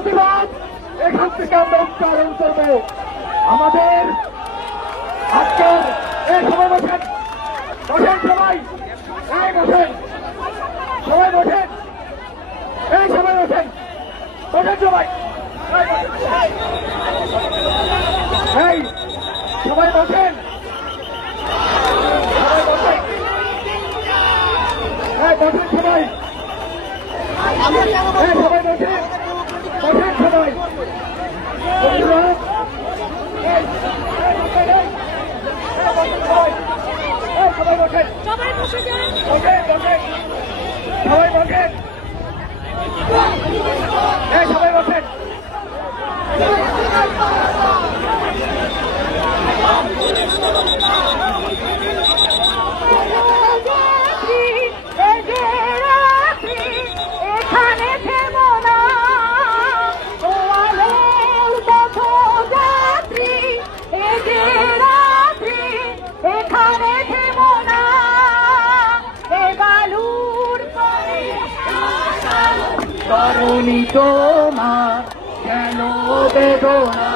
প্রতিবাদ এখান থেকে আমরা উচ্চারণ করব। আমাদের আজকের এই সবাই বসেন, বসেন সবাই, এই বসেন সবাই, বসেন এই সবাই, বসেন বসেন সবাই, এই সবাই বসেন, সবাই বসেন, এই বসেন সবাই, এই সবাই বসেন, বসেন সবাই, সবাই বসেন, সবাই বসে যান, বসেন বসেন, সবাই বসেন, এই সবাই বসেন। তরুণী তোমার কেন বেদনা,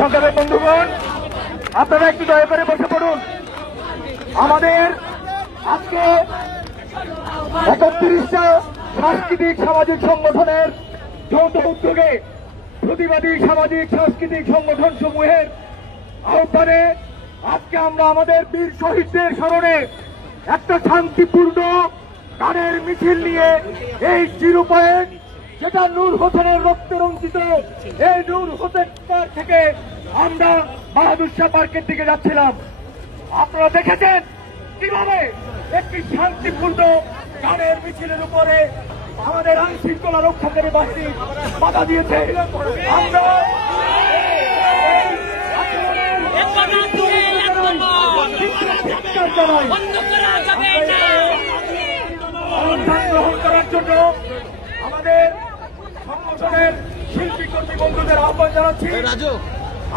সংগ্রামের বন্ধুগণ, আপনারা একটু দয়া করে বসে পড়ুন। আমাদের আজকে 31টা সাংস্কৃতিক সামাজিক সংগঠনের যৌথ উদ্যোগে প্রতিবাদী সামাজিক সাংস্কৃতিক সংগঠন সমূহের আহ্বানে আজকে আমরা আমাদের বীর শহীদদের স্মরণে একটা শান্তিপূর্ণ গানের মিছিল নিয়ে এই জিরো পয়েন্ট, যেটা নূর হোসেনের রক্তে রঞ্জিত, এই নূর হোসেন পার্ক থেকে আমরা বাহাদুর শাহ পার্কের দিকে যাচ্ছিলাম। আপনারা দেখেছেন কিভাবে একটি শান্তিপূর্ণ গানের মিছিলের উপরে আমাদের আইন শৃঙ্খলা রক্ষাকারী বাহিনী বাধা দিয়েছে। আমরা গ্রহণ করার জন্য আমাদের সংগঠনের শিল্পী কর্মী বন্ধুদের আহ্বান জানাচ্ছি।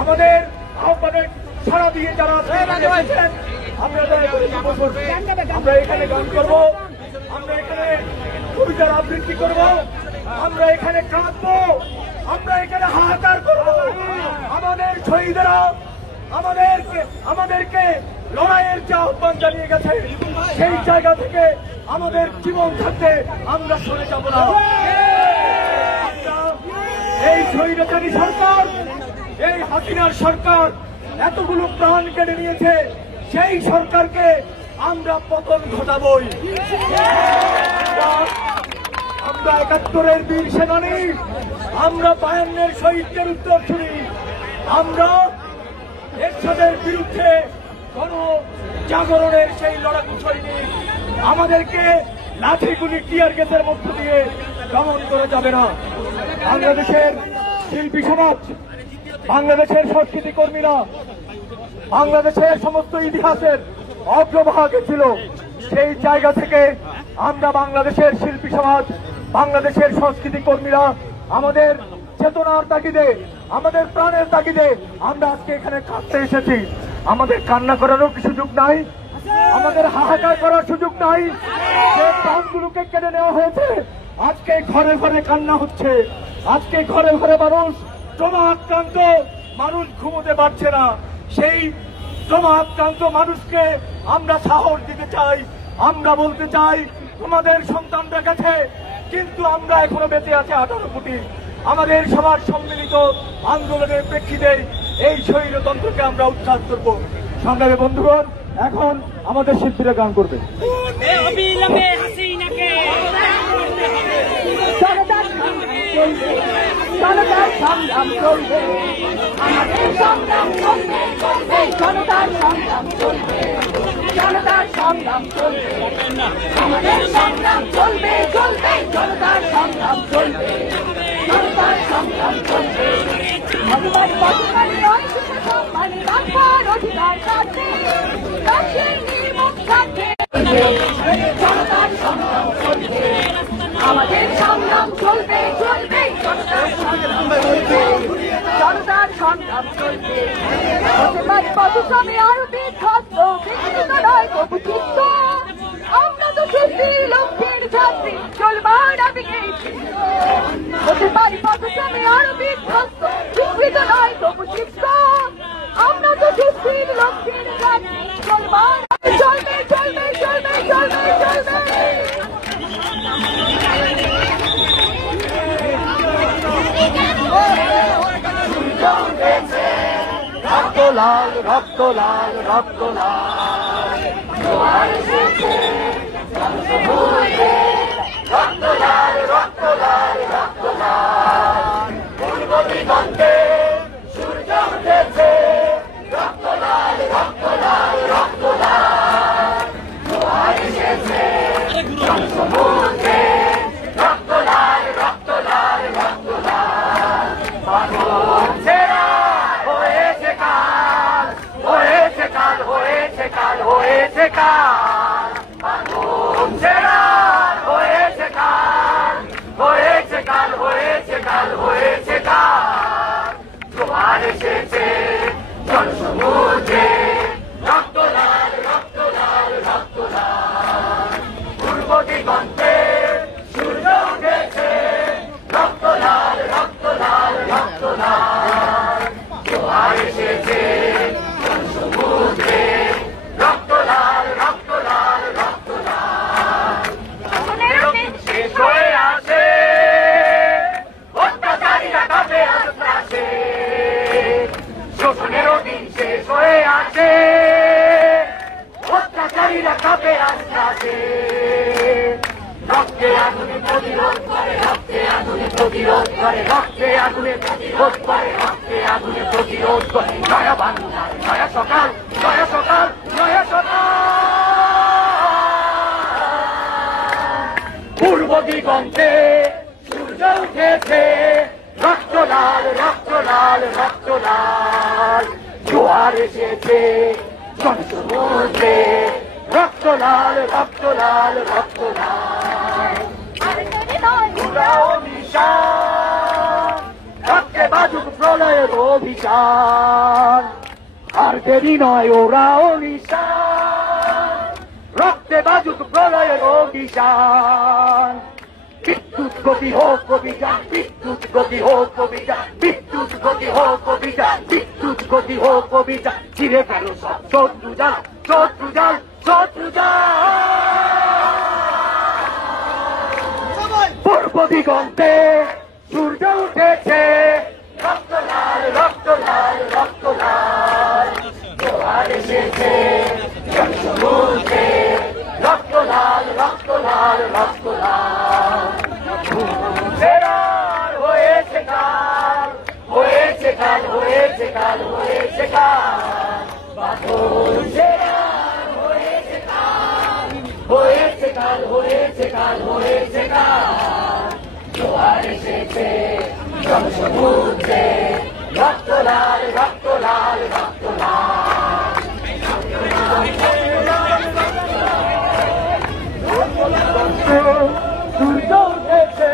আমাদের আহ্বানের সাড়া দিয়ে যারা আমরা এখানে গান করব, আমরা এখানে কবিতার আবৃত্তি করব, আমরা এখানে কাঁদবো, আমরা এখানে হাহাকার করব। আমাদের শহীদেরা আমাদেরকে লড়াইয়ের যে আহ্বান জানিয়ে গেছে, সেই জায়গা থেকে আমাদের জীবন থাকতে আমরা সরে যাব না। এই স্বৈরাচারী সরকার, এই হাসিনার সরকার এতগুলো প্রাণ কেড়ে নিয়েছে, সেই সরকারকে আমরা পতন ঘটাবই। আমরা ৭১-এর বীর সেনানী, আমরা ৫২-এর শহীদদের উত্তরসূরি, আমরা এরশাদের বিরুদ্ধে গণ জাগরণের সেই লড়াকু সৈনিক। আমাদেরকে লাঠিগুলি টিয়ার গ্যাসের মধ্য দিয়ে দমন করে যাবে না। বাংলাদেশের শিল্পী সমাজ, বাংলাদেশের সংস্কৃতি কর্মীরা বাংলাদেশের সমস্ত ইতিহাসের অগ্রভাগে ছিল। সেই জায়গা থেকে আমরা বাংলাদেশের শিল্পী সমাজ, বাংলাদেশের সংস্কৃতি কর্মীরা আমাদের চেতনার তাগিদে, আমাদের প্রাণের তাগিদে আমরা আজকে এখানে কাঁদতে এসেছি। আমাদের কান্না করারও কি সুযোগ নাই? আমাদের হাহাকার করার সুযোগ নাই? যে প্রাণগুলোকে কেড়ে নেওয়া হয়েছে, আজকে ঘরে ঘরে কান্না হচ্ছে, আজকে ঘরে ঘরে মানুষ ট্রমা আক্রান্ত, মানুষ ঘুমোতে পারছে না। সেই ট্রমা আক্রান্ত মানুষকে আমরা সাহস দিতে চাই, আমরা বলতে চাই তোমাদের সন্তানরা গেছে, কিন্তু আমরা এখনো বেঁচে আছি 18 কোটি। আমাদের সবার সম্মিলিত আন্দোলনের প্রেক্ষিতে এই স্বৈরতন্ত্রকে আমরা উৎখাত করব। সংগ্রামী বন্ধুগণ, এখন আমাদের শিল্পীরা গান করবে। জনতার সংগ্রাম চলবে, আমাদের সংগ্রাম চলবে, চলবে জনতার সংগ্রাম চলবে, জনতার সংগ্রাম চলবে, আমাদের সংগ্রাম চলবে, চলবে জনতার সংগ্রাম চলবে, জনতার সংগ্রাম চলবে। ভগবান বদলানি নয়, সম্মানে রাখার অধিকার কাছে, রাষ্ট্রের নির্মম কাছে জনতার সংগ্রাম চলবে, আমাদের সংগ্রাম চলবে, চলবে জনতার সংগ্রাম চলবে, জনতার সংগ্রাম চলবে। পথশ্রমে আরো বিধ্বস্ত, বিকৃত নয় তবু চিত্ত, আমরা তো সুস্থির লক্ষ্যের ছাত্রী, চলবার আবেগে হতে পারি পথশ্রমে আরো বিধ্বস্ত, বিকৃত নয় তবু চিত্ত, আমরা তো সুস্থির লক্ষ্যের ছাত্রী, চলবার চলবে, চলবে, চলবে, চলবে, চলবে। রক্ত লাল, রক্ত লাল, রক্ত লাল, রক্ত লাল, রক্ত লাল, রক্ত লাল, পূর্ব দিগন্তে সূর্য উঠেছে, রক্ত লাল, রক্ত লাল, রক্ত লাল, জোয়ার এসেছে সমুদ্রে, রক্ত লাল, রক্ত লাল, রক্ত লাল, পাগল ছেড়া হয়েছে কাল, হয়েছে কাল, হয়েছে কাল, হয়েছে কাল, পাগল ছেড়া হয়েছে কাল, হয়েছে কাল, হয়েছে কাল, হয়েছে কাল, জোয়ার এসেছে জল সমুদ্রে, রক্ত লাল, রক্ত লাল, রক্ত লাল, পূর্ব দিগন্তে সূর্য উঠেছে, রক্ত লাল, রক্ত লাল, রক্ত লাল, জোয়ার এসেছে জল সমুদ্রে, রক্ত লাল, রক্ত লাল, রক্ত লাল, শেষ হয়ে আসে অত্যাচারীরা কাঁপে আস্তে, শোষণেরও দিন শেষ হয়ে আসে, অত্যাচারীরা কাঁপে আস্তে, রক্তে আগুনে প্রতিরোধ করে, রক্তে আগুনে প্রতিরোধ করে, রক্তে আগুনে প্রতিরোধ করে, রক্তে আগুনে প্রতিরোধ করে, নয়া বাংলা, নয়া সকাল, নয়া সকাল, নয়া সকাল। দিগন্তে সূর্য উঠেছে, রক্ত লাল রক্ত লাল রক্ত লাল, জোয়ার এসেছে জনসমুদ্রে, রক্ত লাল রক্ত লাল রক্ত লাল। উড়াও নিশান, রক্তে বাজুক প্রলয়ের অভিযান, আর দেরি নয় ওরাও নিশান, রক্তে বাজুক প্রলয়ের অভিযান। বিদ্যুৎ গতি হোক অভিযান, বিদ্যুৎ গতি হোক অভিযান, বিদ্যুৎ গতি হোক অভিযান, বিদ্যুৎ গতি হোক অভিযান। ছিঁড়ে গেল সব শত্রু জাল, শত্রু জাল, শত্রু জাল। পূর্ব দিগন্তে সূর্য উঠেছে, রক্ত লাল রক্ত লাল রক্ত লাল, জোয়ার এসেছে জনসমুদ্রে, রক্ত লাল রক্ত লাল রক্ত লাল। হয়েছে কাল, হয়েছে কাল, হয়েছে কাল, হয়েছে কাল, বাদল জেরার হয়েছে কাল, হয়েছে কাল, হয়েছে কাল, হয়েছে কাল, জোয়ার এসেছে জনসমুদ্রে, রক্ত লাল রক্ত লাল রক্ত লাল। সূর্য উঠেছে,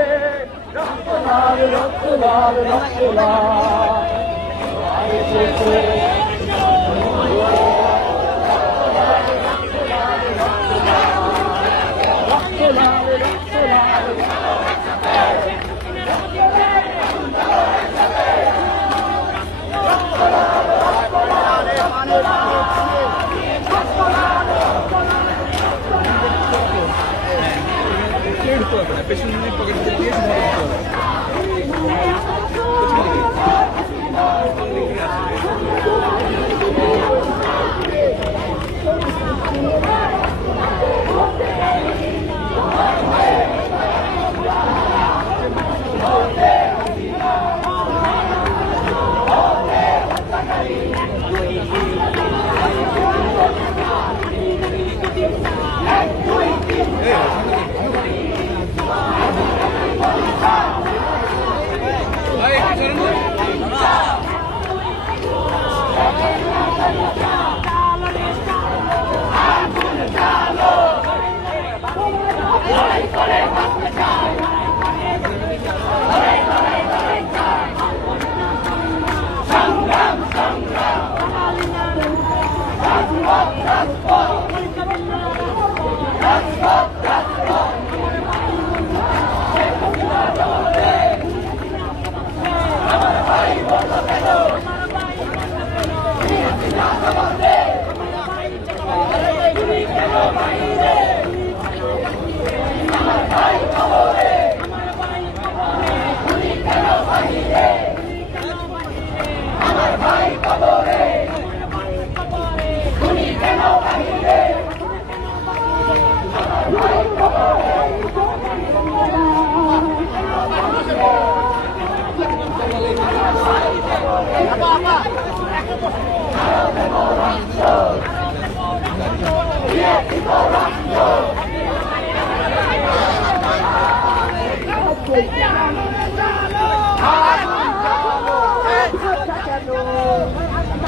রক্ত লাল রক্ত লাল রক্ত লাল, জোয়ার এসেছে রক্ত লাল রক্ত লাল।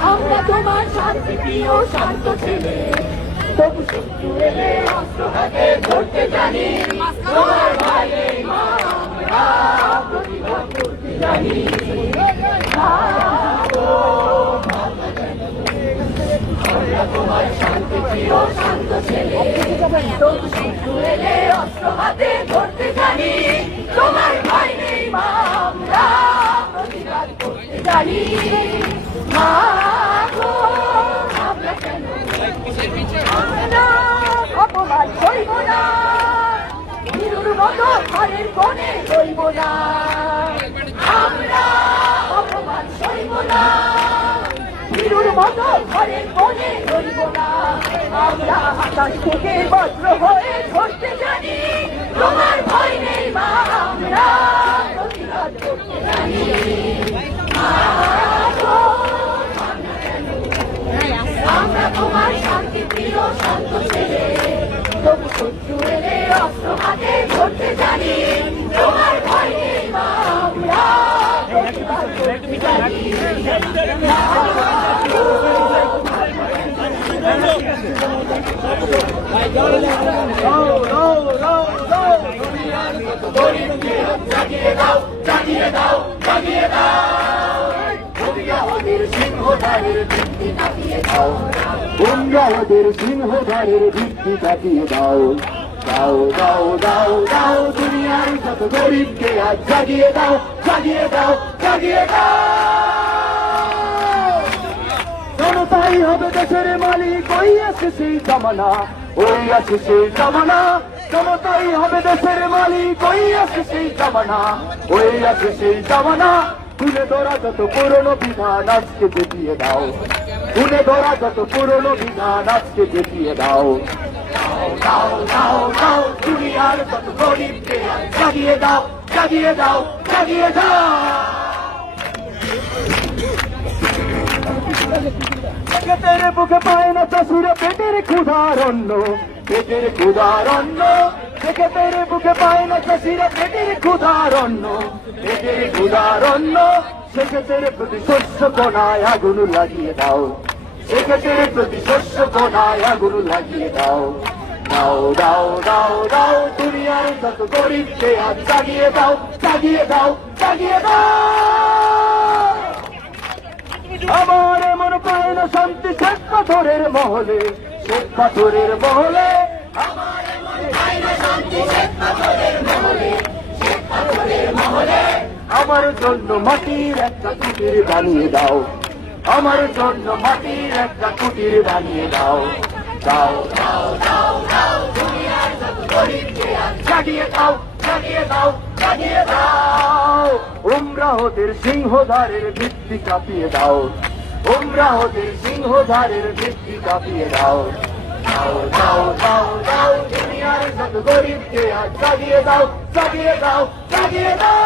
আমরা তোমার শান্তি প্রিয় শান্ত ছেলে, তবু শত্রু এলে অস্ত্র হাতে ধরতে জানি, তোমার ভাইয়ে মা আমরা প্রতিবাদ করতে জানি। আমরা তোমার শান্তি প্রিয় শান্ত ছেলে, তবু শত্রু এলে অস্ত্র হাতে ধরতে জানি, তোমার ভাই নেই মা আমরা প্রতিবাদ করতে জানি। আমরা কেন অপমান সইব না, হিরুর মতো ঘরের কোণে রইব না, আমরা অপমান সইব না, হিরুর মতো ঘরের কোণে রইব না। আমরা আকাশ থেকে বজ্র হয়ে ধরতে জানি, তোমার ভয় নেই মা আমরা প্রতিবাদ করতে জানি। আমরা তোমার শান্তি প্রিয় শান্ত ছেলে, তবু শত্রু এলে অস্ত্র হাতে ধরতে জানি, দাও দাও দাও দাও দুনিয়ার কত গরিবকে আজ জাগিয়ে দাও জাগিয়ে দাও জাগিয়ে দাও ওদের সিংহদ্বারের ভিত্তি কাঁপিয়ে দাও তোমরা ওদের সিংহদ্বারের ভিত্তি কাটিয়ে দাও দাও দাও দাও দাও দুনিয়ার কত গরিবকে আজ জাগিয়ে দাও জাগিয়ে দাও জাগিয়ে দাও জনতাই হবে দেশের মালিক ওই আছে সেই জামানা ওই আছে সেই জামানা জনতাই হবে দেশের মালিক ওই আছে সেই জামানা ওই আছে সেই জামানা তুলে ধরা যত পুরনো বিধান আজকে দেখিয়ে দাও তুলে ধরা যত পুরনো বিধান আজকে দেখিয়ে দাও দাও দাও দাও দুনিয়ার কত গরিবকে জাগিয়ে দাও জাগিয়ে দাও জাগিয়ে দাও পেটের বুকে পায় না চাষিরা পেটের ক্ষুধার অন্ন পেটের ক্ষুধার অন্ন পেটের বুকে পায় না চাষিরা পেটের ক্ষুধার অন্ন পেটের ক্ষুধার অন্ন সেক্ষেত্রে প্রতি শস্য কোনায় আগুন লাগিয়ে দাও সেক্ষেত্রে প্রতি শস্য কোনায় আগুন লাগিয়ে দাও দাও দাও দাও দাও দুনিয়ার যত গরিবকে আজ জাগিয়ে দাও জাগিয়ে দাও জাগিয়ে দাও আমার এমন পায় না শান্তি শ্বেত পাথরের মহলে শ্বেত পাথরের মহলে আমার এমন পায় না শান্তি শ্বেত পাথরের মহলে শ্বেত পাথরের মহলে আমার জন্য মাটির একটা কুটির বানিয়ে দাও আমার জন্য মাটির একটা কুটির বানিয়ে দাও দাও দাও দাও দাও দুনিয়ার যত গরিবকে আজ জাগিয়ে দাও জাগিয়ে দাও জাগিয়ে দাও উমরাহদের সিংহদ্বারের ভিত্তি কাঁপিয়ে দাও উমরাহদের সিংহদ্বারের ভিত্তি কাঁপিয়ে দাও দাও দাও দাও দাও দুনিয়ার যত গরিবকে আজ জাগিয়ে দাও জাগিয়ে দাও জাগিয়ে দাও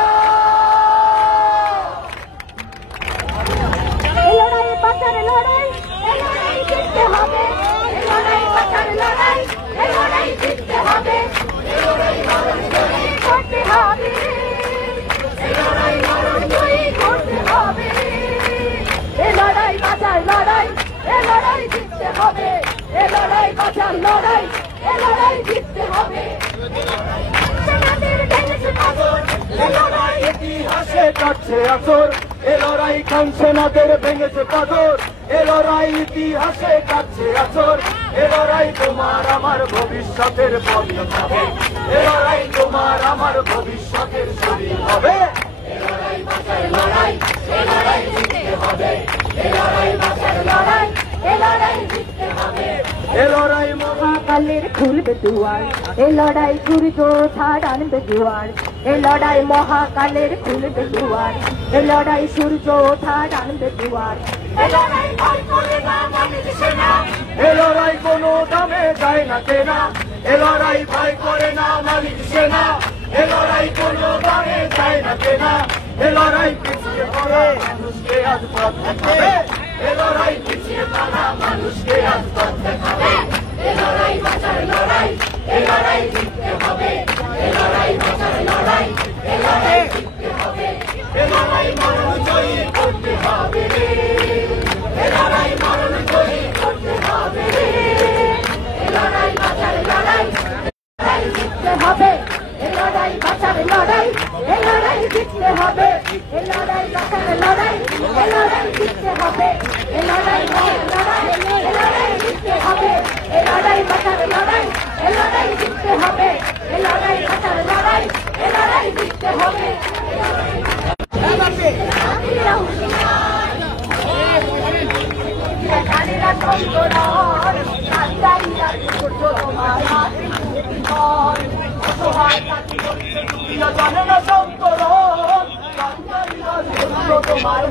এই লড়াই বাঁচার লড়াই এই লড়াই জিততে হবে এই লড়াই বাঁচার লড়াই এই লড়াই জিততে হবে এই লড়াই মরণ জয়ী করতে হবে এই লড়াই মরণ জয়ী করতে হবে এই লড়াই বাঁচার লড়াই এই লড়াই জিততে হবে এই লড়াই বাঁচার লড়াই এই লড়াই জিততে হবে সেনাদের ভেঙেছে পাথর এই লড়াই ইতিহাসে কাটছে আসর এ লড়াই কাঞ্চনাদের ভেঙেছে পাথর এ লড়াই ইতিহাসে কাটছে আসর এ লড়াই তোমার আমার ভবিষ্যতের পথ হবে এ লড়াই তোমার আমার ভবিষ্যতের শরীর হবে এই লড়াই বাঁচার লড়াই এই লড়াই জিততে হবে এই লড়াই বাঁচার লড়াই এই লড়াই জিততে হবে এ লড়াই মহাকালের খুলবে দুয়ার এই লড়াই সূর্য ছাড় আনবে জোয়ার এই লড়াই মহাকালের খুলবে দুয়ার এই লড়াই সূর্য ছাড় আনবে জোয়ার এই লড়াই ভয় করে না মানিক সেনা এ লড়াই কোনো দামে যায় না কেনা এ লড়াই ভয় করে না মালিক সেনা এ লড়াই কোনো দামে যায় না কেনা এ লড়াই পিছিয়ে পড়া মানুষকে আজ পথ দেখাবে এ লড়াই পিছিয়ে পড়া মানুষকে আজ পথ দেখাবে এই লড়াই বাঁচার লড়াই এই লড়াই জিততে হবে এই লড়াই বাঁচার লড়াই এই লড়াই জিততে হবে এ লড়াই মরণ জয়ী করতে হবে এই লড়াই মরণ জয়ী করতে হবে এই লড়াই বাঁচার লড়াই লড়াই জিততে হবে এই লড়াই বাঁচার লড়াই এই লড়াই জিততে হবে এই লড়াই বাঁচার লড়াই এই লড়াই জিততে হবে এই লড়াই বাঁচার লড়াই এই লড়াই জিততে হবে এই লড়াই বাঁচার লড়াই এই লড়াই জিততে হবে এই লড়াই বাঁচার লড়াই এই লড়াই জিততে হবে কালীরা চন্দ্রনাথ কান্দাইরা তোমার মাতৃভূমিধর অসহায় প্রিয় জানে না সন্তরণ কান্দাইরা সূর্য তোমার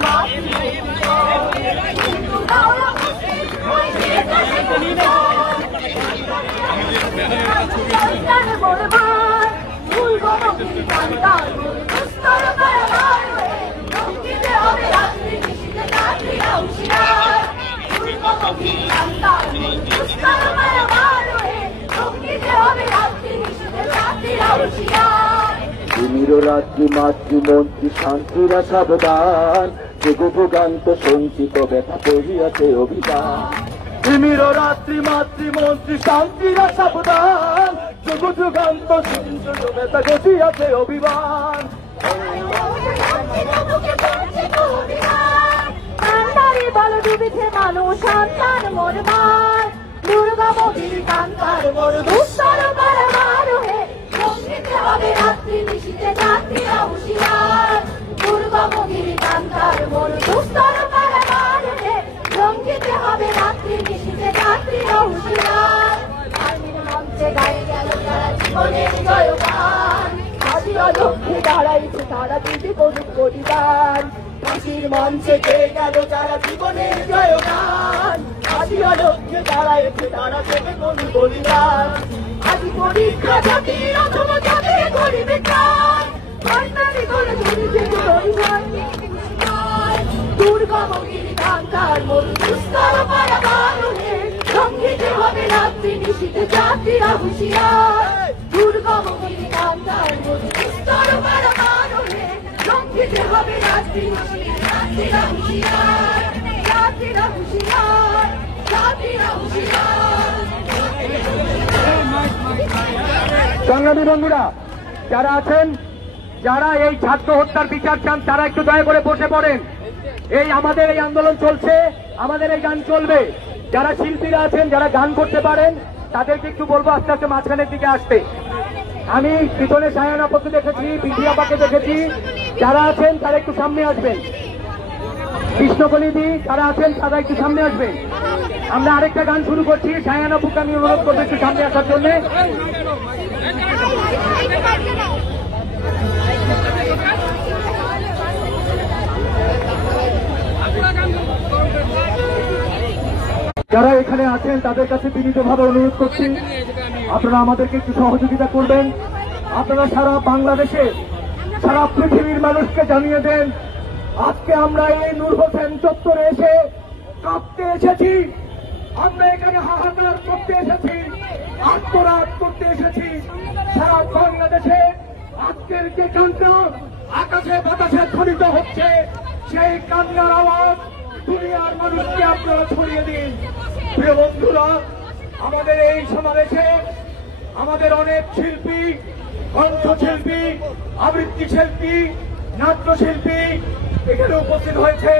তিমির রাত্রি মাতৃমন্ত্রী শান্তিরা সাবধান যে গোপগান্ত সঞ্চিত ব্যথা করিয়াছে অভিযান তিমির রাত্রি মাতৃমন্ত্রী শান্তিরা সাবধান, যুগ যুগান্ত নেতা গছিয়াছে অভিমান। কান্তারে বল ডুবেছে মানুষ সন্তান মরবার, দুর্গা মোদীর কান্তার মোর দুস্তর বারবার হে, সঙ্গীতে হবে রাত্রি নিশীতে যাত্রীরা হুঁশিয়ার। দুর্গা মোদীর কান্তার মোর দুস্তর বারবার হে, সঙ্গীতে হবে রাত্রি নিশীতে যাত্রীরা হুঁশিয়ার। আর্মির মঞ্চে গায়ে গেল যারা জীবনের জয়গান, হাসি অলক্ষে দাঁড়াইছে তারা দিতে করুক পরিবার। হাসির মঞ্চে গেয়ে গেল যারা জীবনের জয়গান, হাসি অলক্ষে দাঁড়াইছে তারা দেবে করুক পরিবার। আজ পরীক্ষা জাতির অথম যাবে করিবে কাজ, কন্যারে করে ধরিবে পরিবার। দুর্গা মোদীর কান্তার মোর দুস্তর বারবার হে, সঙ্গীতে হবে রাত্রি নিশীতে যাত্রীরা হুঁশিয়ার। দুর্গা মোদীর কান্তার মোর দুস্তর বারবার হে, সঙ্গীতে হবে রাত্রি নিশীতে যাত্রীরা হুঁশিয়ার। যাত্রীরা হুঁশিয়ার, যাত্রীরা হুঁশিয়ার। সংগ্রামী বন্ধুরা যারা আছেন, যারা এই ছাত্র হত্যার বিচার চান, তারা একটু দয়া করে বসে পড়েন। এই আমাদের এই আন্দোলন চলছে, আমাদের এই গান চলবে। যারা শিল্পীরা আছেন, যারা গান করতে পারেন, তাদেরকে একটু বলবো আস্তে আস্তে মাঝখানের দিকে আসতে। আমি পিছনে সায়ান আপাকে দেখেছি, বিধি আপাকে দেখেছি, যারা আছেন তারা একটু সামনে আসবেন। কৃষ্ণকলিদি যারা আছেন তারা একটু সামনে আসবেন। আমরা আরেকটা গান শুরু করছি, সায়ান আপুকে আমি অনুরোধ করবো একটু সামনে আসার জন্য। যারা এখানে আছেন তাদের কাছে বিনীতভাবে অনুরোধ করছি, আপনারা আমাদেরকে একটু সহযোগিতা করবেন। আপনারা সারা বাংলাদেশে, সারা পৃথিবীর মানুষকে জানিয়ে দেন, আজকে আমরা এই নূর হোসেন চত্বরে এসে কাঁপতে এসেছি, আমরা এখানে হাহাকার করতে এসেছি, আত্মরাত করতে এসেছি। সারা বাংলাদেশে আজকের যে কান্না আকাশে বাতাসে ধ্বনিত হচ্ছে, সেই কান্নার আওয়াজ দুনিয়ার মানুষকে আপনারা ছড়িয়ে দিন। প্রিয় বন্ধুরা, আমাদের এই সমাবেশে আমাদের অনেক শিল্পী, কণ্ঠশিল্পী, আবৃত্তি শিল্পী, নাট্যশিল্পী এখানে উপস্থিত হয়েছে।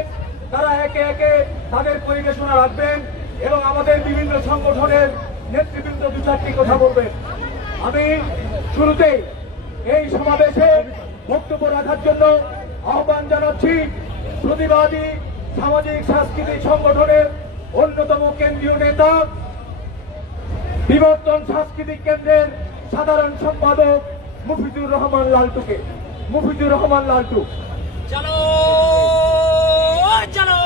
তারা একে একে তাদের পরিবেশনা রাখবেন এবং আমাদের বিভিন্ন সংগঠনের নেতৃবৃন্দ দু চারটি কথা বলবেন। আমি শুরুতে এই সমাবেশে বক্তব্য রাখার জন্য আহ্বান জানাচ্ছি প্রতিবাদী সামাজিক সাংস্কৃতিক সংগঠনের অন্যতম কেন্দ্রীয় নেতা, বিবর্তন সাংস্কৃতিক কেন্দ্রের সাধারণ সম্পাদক মুফিজুর রহমান লালটুকে। মুফিজুর রহমান লালটু। চলো চলো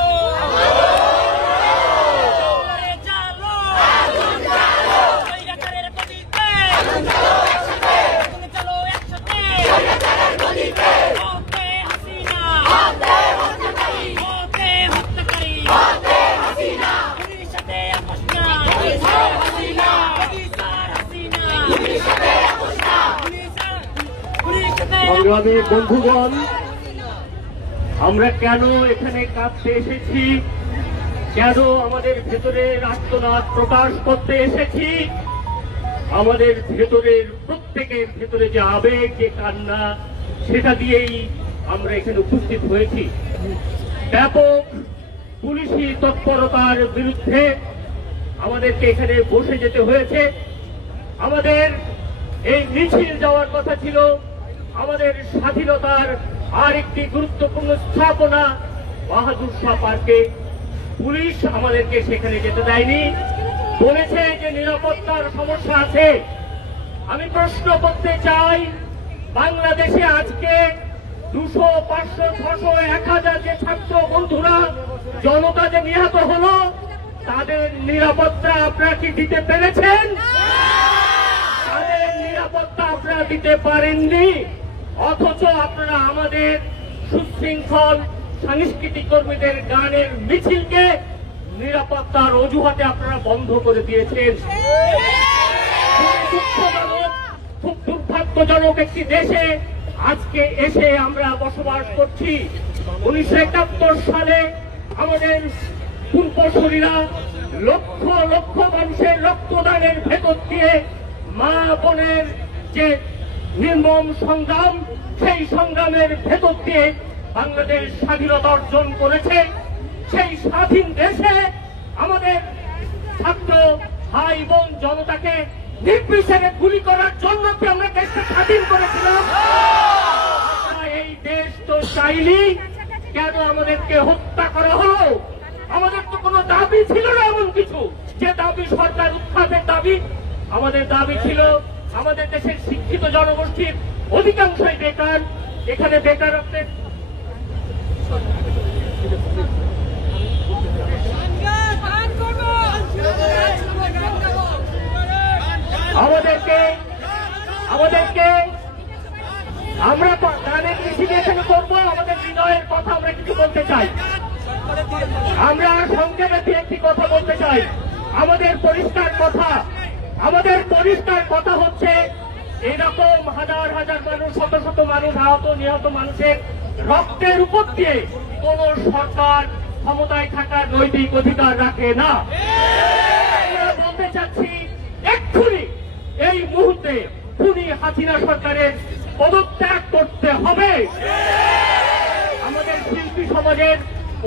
সংগ্রামী বন্ধুগণ, আমরা কেন এখানে কাঁদতে এসেছি, কেন আমাদের ভেতরের আত্মনাদ প্রকাশ করতে এসেছি? আমাদের ভেতরের প্রত্যেকের ভেতরে যে আবেগ, যে কান্না, সেটা দিয়েই আমরা এখানে উপস্থিত হয়েছি। ব্যাপক পুলিশি তৎপরতার বিরুদ্ধে আমাদেরকে এখানে বসে যেতে হয়েছে। আমাদের এই মিছিল যাওয়ার কথা ছিল আমাদের স্বাধীনতার আরেকটি গুরুত্বপূর্ণ স্থাপনা বাহাদুর শাহ পার্কে। পুলিশ আমাদেরকে সেখানে যেতে দেয়নি, বলেছে যে নিরাপত্তার সমস্যা আছে। আমি প্রশ্ন করতে চাই, বাংলাদেশে আজকে 200, 500, 600, 1000 যে ছাত্র বন্ধুরা, জনতা যে নিহত হলো, তাদের নিরাপত্তা আপনারা কি দিতে পেরেছেন? তাদের নিরাপত্তা আপনারা দিতে পারেননি। অথচ আপনারা আমাদের সুশৃঙ্খল সাংস্কৃতিক কর্মীদের গানের মিছিলকে নিরাপত্তার অজুহাতে আপনারা বন্ধ করে দিয়েছেন। খুব দুর্ভাগ্যজনক একটি দেশে আজকে এসে আমরা বসবাস করছি। 1971 সালে আমাদের পূর্বসূরীরা লক্ষ লক্ষ মানুষের রক্তদানের ভেতর দিয়ে মা বোনের যে নির্মম সংগ্রাম, সেই সংগ্রামের ভেতর দিয়ে বাংলাদেশ স্বাধীনতা অর্জন করেছে। সেই স্বাধীন দেশে আমাদের ছাত্র ভাই বোন জনতাকে নির্বিচারে গুলি করার জন্য কি আমরা দেশকে স্বাধীন করেছিলাম? এই দেশ তো চাইনি, কেন আমাদেরকে হত্যা করা হলো? আমাদের তো কোনো দাবি ছিল না এমন কিছু যে দাবি সরকার উৎখাতের দাবি। আমাদের দাবি ছিল আমাদের দেশের শিক্ষিত জনগোষ্ঠীর অধিকাংশই বেকার। এখানে বেকারত্বের আমাদেরকে আমরা গানের মিছিলে এখানে করবো। আমাদের হৃদয়ের কথা আমরা কিছু বলতে চাই। আমরা সংক্ষেপে একটি কথা বলতে চাই। আমাদের পরিষ্কার কথা হচ্ছে, এরকম হাজার হাজার মানুষ, শত শত মানুষ আহত নিহত মানুষের রক্তের উপর দিয়ে কোন সরকার ক্ষমতায় থাকার নৈতিক অধিকার রাখে না। আমরা বলতে চাচ্ছি, এক্ষুনি এই মুহূর্তে খুনি হাসিনা সরকারের পদত্যাগ করতে হবে। আমাদের শিল্পী সমাজের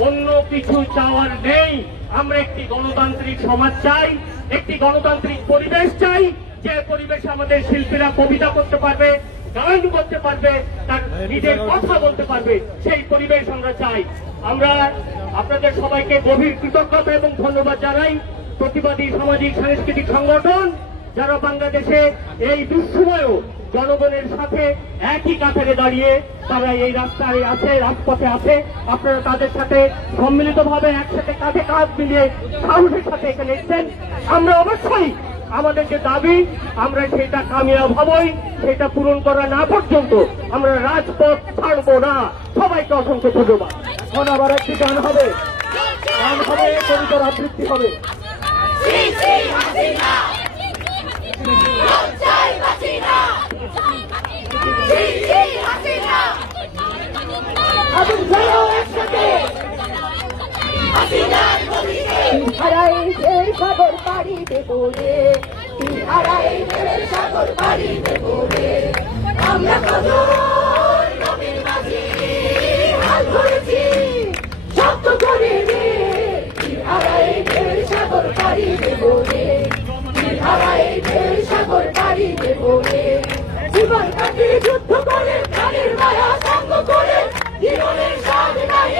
অন্য কিছু চাওয়ার নেই। আমরা একটি গণতান্ত্রিক সমাজ চাই, একটি গণতান্ত্রিক পরিবেশ চাই, যে পরিবেশে আমাদের শিল্পীরা কবিতা করতে পারবে, গান করতে পারবে, তার নিজের কথা বলতে পারবে, সেই পরিবেশ আমরা চাই। আমরা আপনাদের সবাইকে গভীর কৃতজ্ঞতা এবং ধন্যবাদ জানাই। প্রতিবাদী সামাজিক সাংস্কৃতিক সংগঠন যারা বাংলাদেশে এই দুঃসময়েও জনগণের সাথে একই কাতারে দাঁড়িয়ে তারা এই রাস্তায় আছে, রাজপথে আছে, আপনারা তাদের সাথে সম্মিলিতভাবে একসাথে কাঁধে কাঁধ মিলিয়ে সাহসের সাথে এখানে এসেছেন। আমরা অবশ্যই আমাদের যে দাবি, আমরা সেটা কামিয়াব হবই। সেটা পূরণ করা না পর্যন্ত আমরা রাজপথ ছাড়বো না। সবাইকে অসংখ্য ধন্যবাদ। এখন আবার একটি গান হবে, কবিতার আবৃত্তি হবে। সাগর পাড়িতে পড়ে, সাগর পাড়িতে পড়ে আমরা কত নবীর মাঝি হাল ধরেছি শক্ত করে রে। সাগর পাড়িতে পড়ে, সাগর পাড়িতে পড়ে জীবন কাটিয়ে যুদ্ধ করে, প্রাণের মায়া সঙ্গ করে জীবনের স্বাদ নাই।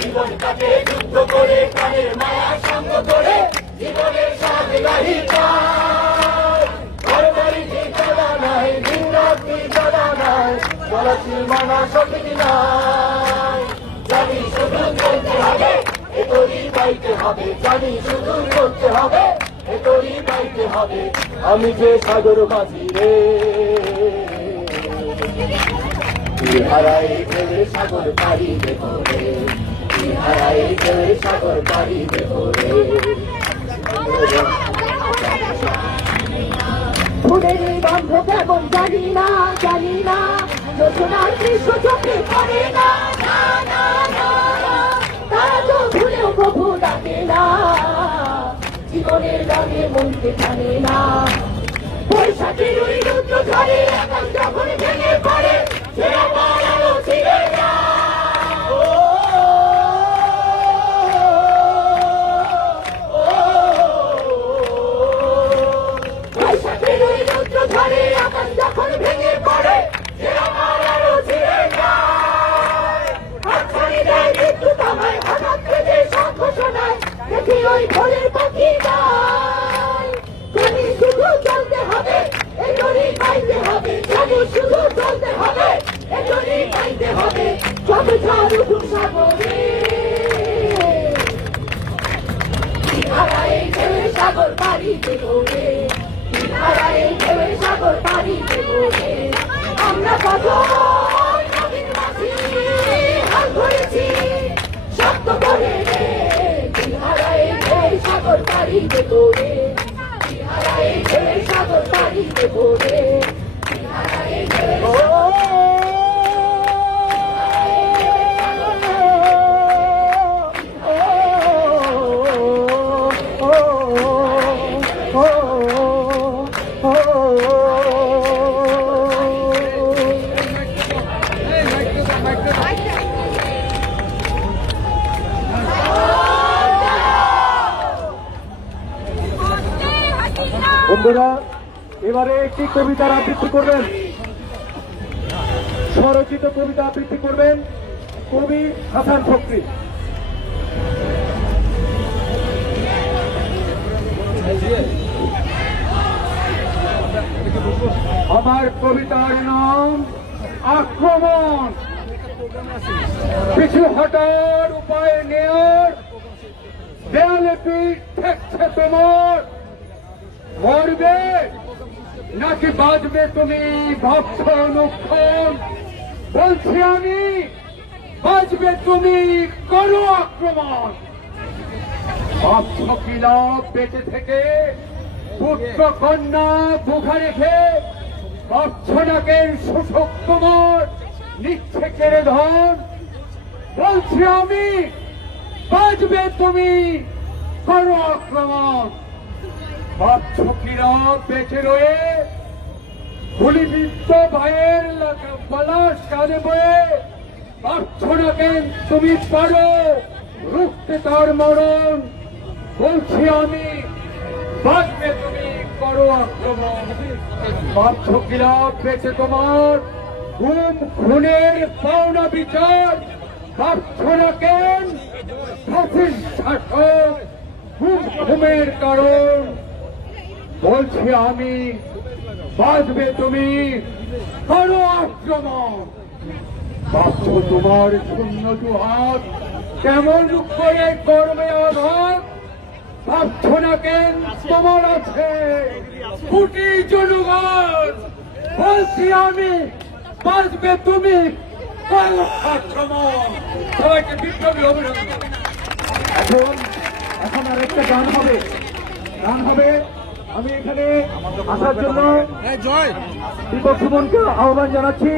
জীবন কাটিয়ে যুদ্ধ করে, প্রাণের মায়া সঙ্গ করে জীবনের স্বাদ নাই। মানা সঠিক নাই, জানি শুধু চলতে হবে, এতই পাইতে হবে, জানি শুধু চলতে হবে, এতই পাইতে হবে। আমি যে সাগর মাঝি রে, হারাই ফেলে সাগর পাড়ি দেব রে, হারাই ফেলে সাগর পাড়ি দেব রে। ফুলের গন্ধ কেমন জানি না, জানি না, যোজনার দৃশ্য চোখে পড়ে না, তারা তো ভুলেও প্রভু ডাকে না, জীবনের রঙে মনকে টানে না। বৈশাখের ওই রুদ্র ঝড়ে এখন যখন ভেঙে পড়ে, সে আমার আলো ছিঁড়ে যায়। বৈশাখের ওই রুদ্র ঝড়ে এখন যখন ভেঙে পড়ে, সে আমার আলো ছিঁড়ে যায়। হাতছানি দেয় বিদ্যুৎ আমায়, হঠাৎ থেকে শঙ্খ শোনায়, দেখি ওই ভোরের পাখি যায়। জানি শুধু চলতে হবে, এজন্যই পাইতে হবে, জানি শুধু চলতে হবে, এজন্যই পাইতে হবে। সব ঝড় উঠুক সাগরে, হারাই ঢেউয়ে সাগর পাড়িতে পড়ে, হারাই ঢেউয়ে সাগর পাড়িতে পড়ে আমরা কত নবীর মাঝি হাল ধরেছি শক্ত করে রে। হারাই ঢেউয়ে সাগর পাড়িতে পড়ে, হারাই ঢেউয়ে সাগর পাড়িতে পড়ে বন্ধুরা, এবারে একটি কবিতার আবৃত্তি করবেন, স্বরচিত কবিতা আবৃত্তি করবেন কবি হাসান ফকরি। আমার কবিতার নাম আক্রমণ। পিছু হটার উপায় নেয়ার দেয়ালে পিঠ ঠেকছে তোমার। মরবে নাকি বাঁচবে তুমি ভাবছ অনুক্ষণ। বলছি আমি, বাঁচবে তুমি, করো আক্রমণ। ভাবছ কি লাভ বেঁচে থেকে পুত্র কন্যা বুখা রেখে। ভাবছ না কেন শোষক তোমার নিচ্ছে কেড়ে ধন। বলছি আমি, বাঁচবে তুমি, করো আক্রমণ। ভাবছ কিরা বেঁচে রয়ে গুলিবিদ্ধ ভাইয়ের পলাশ কাঁধে বয়ে। ভাবছ না কেন তুমি পারো রুখতে তার মরণ। বলছি আমি, বাঁচবে তুমি, করো আক্রমণ। ভাবছ কিরা বেঁচে তোমার গুম খুনের পাওনা বিচার। ভাবছ না কেন ফাঁসির শাসক গুম ঘুমের কারণ। বলছি আমি, বাঁচবে তুমি, করো আক্রমণ। ভাবছ তোমার শূন্য দুহাত কেমন করে করবে আঘাত। ভাবছ না কেন তোমার আছে কোটি জনগণ। বলছি আমি, বাঁচবে তুমি, করো আক্রমণ। সবাইকে বিপ্লবী অভিনন্দন। এখন আর একটা গান হবে, আমি এখানে আসার জন্য দীপক সুমনকে আহ্বান জানাচ্ছি,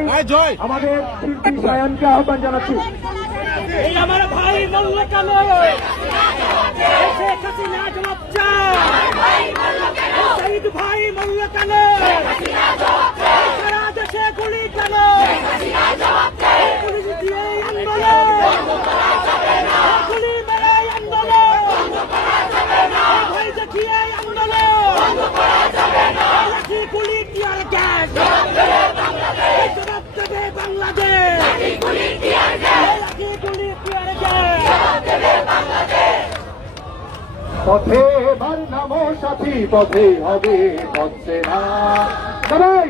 আমাদের শিল্পী সায়ানকে আহ্বান জানাচ্ছি। এই আমার ভাই মল্ল কেন? শেখ হাসিনা জবাব চায়। শহীদ ভাই মল্ল কেন? সারা দেশে গুলি কেন? পুলিশ দিয়ে আন্দোলন, গুলি মেরে আন্দোলন, ভাই দেখিয়ে আন্দোলন, লাঠি গুলি টিয়ার গ্যাস জবাব দেবে বাংলাদেশ। পথে এবার নামো সাথী, পথে হবে পথে না সবাই।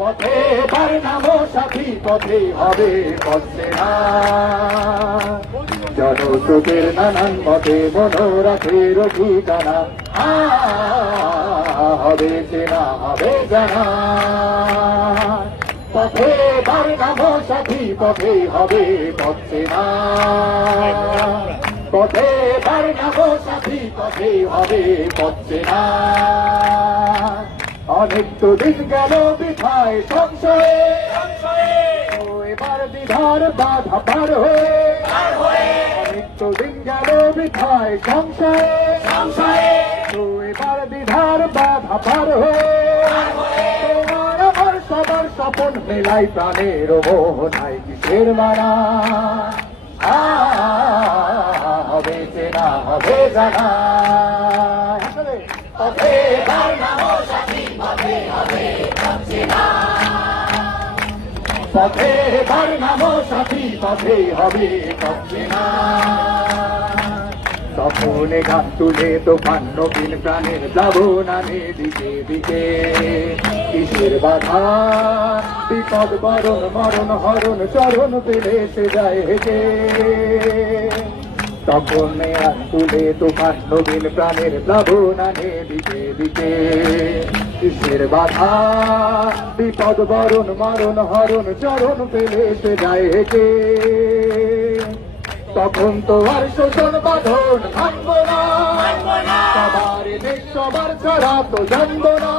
পথে এবার নামো সাথী, পথে হবে পথে না। জনস্রোতের নানান মতে মনোরাথের ঠিকানা হবে চেনা, হবে জানা। পথে এবার নামো সাথী, পথে হবে পথে না। পথে এবার নামো সাথী, পথে হবে পথে না। অনেক তো দিন গেল বৃথায় সংশয়ে, এবার বিধার বাধা পার হয়ে। অনেক তো দিন গেল বৃথায় সংশয়ে, এবার বিধার বাধা পার হয়ে। তোমার আমার সবার স্বপন মেলাই প্রাণের মোহনায় কিসের মারা। হবে চেনা, হবে জানা। পথে এবার নামো সাথী, পথে হবে পথে না। পথে এবার নামো সাথী, পথে হবে পথে না। স্বপনে গান তুলে তোফান নবীন প্রাণের প্লাবনানে দিকে দিকে। কিসের বাধা বিপদ বরণ মরণ হরণ চরণ পেলে সে যায় হেঁটে। তখন গান তুলে তোফান নবীন প্রাণের প্লাবনানে দিকে দিকে। কিসের বাধা বিপদ বরণ মরণ হরণ চরণ পেলে সে যায় হেঁটে। তখন তো আর শোষণ বাঁধন ভাঙব না, সবার দেশ সবার ছাড়া তো জানবো না,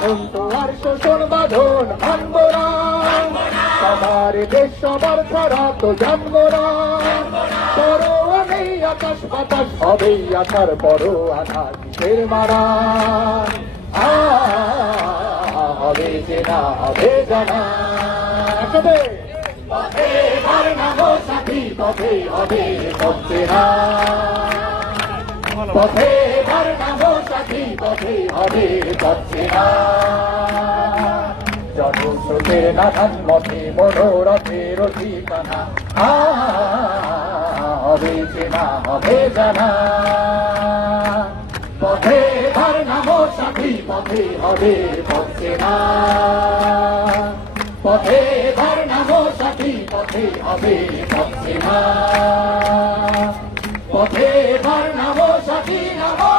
তখন তো আর শোষণ বাঁধন মানবো না, সবার দেশ সবার ছাড়া তো জানবো না, পরোয়া নেই আকাশ বাতাস হবেই আসার পরও আধা কিসের মারা, হবে যে না হবে জানা, পথে বার নামো সাথী পথে হবে হচ্ছে না, পথে বার নামো সাথী পথে হবে হচ্ছে না, জনস্রোতের নানান মতে মনোরথের ঠিকানা, হবে যে না হবে জানা, পথে বার নামো সাথী পথে হবে হচ্ছে না, পথে বার নামো সাথী পথে হবে হচ্ছে না, পথে বার নামো সাথী নামো,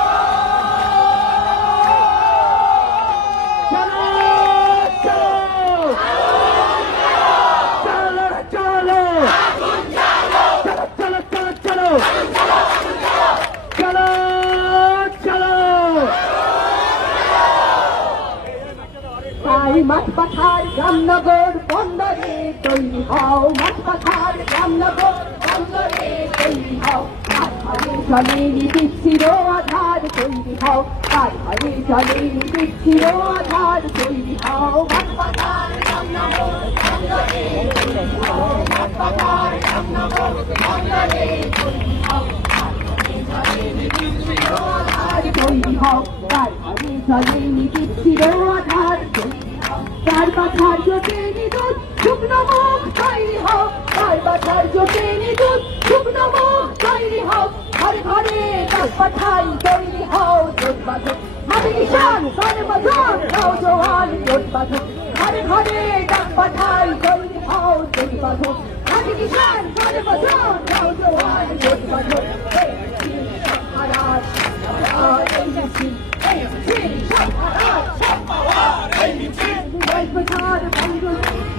মাঠ পাখার রামনগর বন্দরে তৈরি হও, মাঠ পাখার রামনগর বন্দরে তৈরি হও, তার ঘরে চলে নিচ্ছিল আধার তৈরি হও, তার ঘরে চলে নিচ্ছিল আধার তৈরি হও, মাঠ পাখার রামনগর বন্দরে তৈরি হও, মাঠ পাখার রামনগর বন্দরে তৈরি হও, তার ঘরে চলে নিচ্ছিল আধার তৈরি হও, তার ঘরে চলে নিচ্ছিল আধার তৈরি হও, চার পাথার জোটে নিদুত শুকনো মুখ তৈরি হোক, চার পাথার জোটে নিদুত শুকনো মুখ তৈরি হোক, ঘরে ঘরে ডাক পাঠাই তৈরি হও জোট বাঁধো, মাটি কিষান ঘরে বাঁধন নওজোয়ান জোট বাঁধো, ঘরে ঘরে ডাক পাঠাই তৈরি হও জোট বাঁধো, মাটি কিষান ঘরে বাঁধন নওজোয়ান জোট বাঁধো,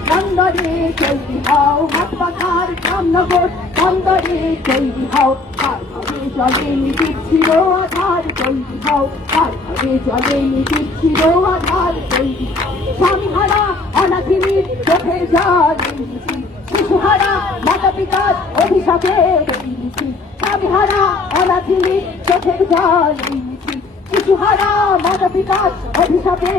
বন্দরে তৈরি হও, হাত পাখার রামনগর বন্দরে তৈরি হও, তার ঘরে চলে নিচ্ছিল আধার তৈরি হও, তার ঘরে চলে নিচ্ছিল আধার তৈরি হও, স্বামীহারা অনাথিনীর চোখে জল মিছিল, শিশুহারা মাতা পিতার অভিশাপে মিছিল, স্বামীহারা অনাথিনীর চোখের জল মিছিল, শিশুহারা মাতা পিতার অভিশাপে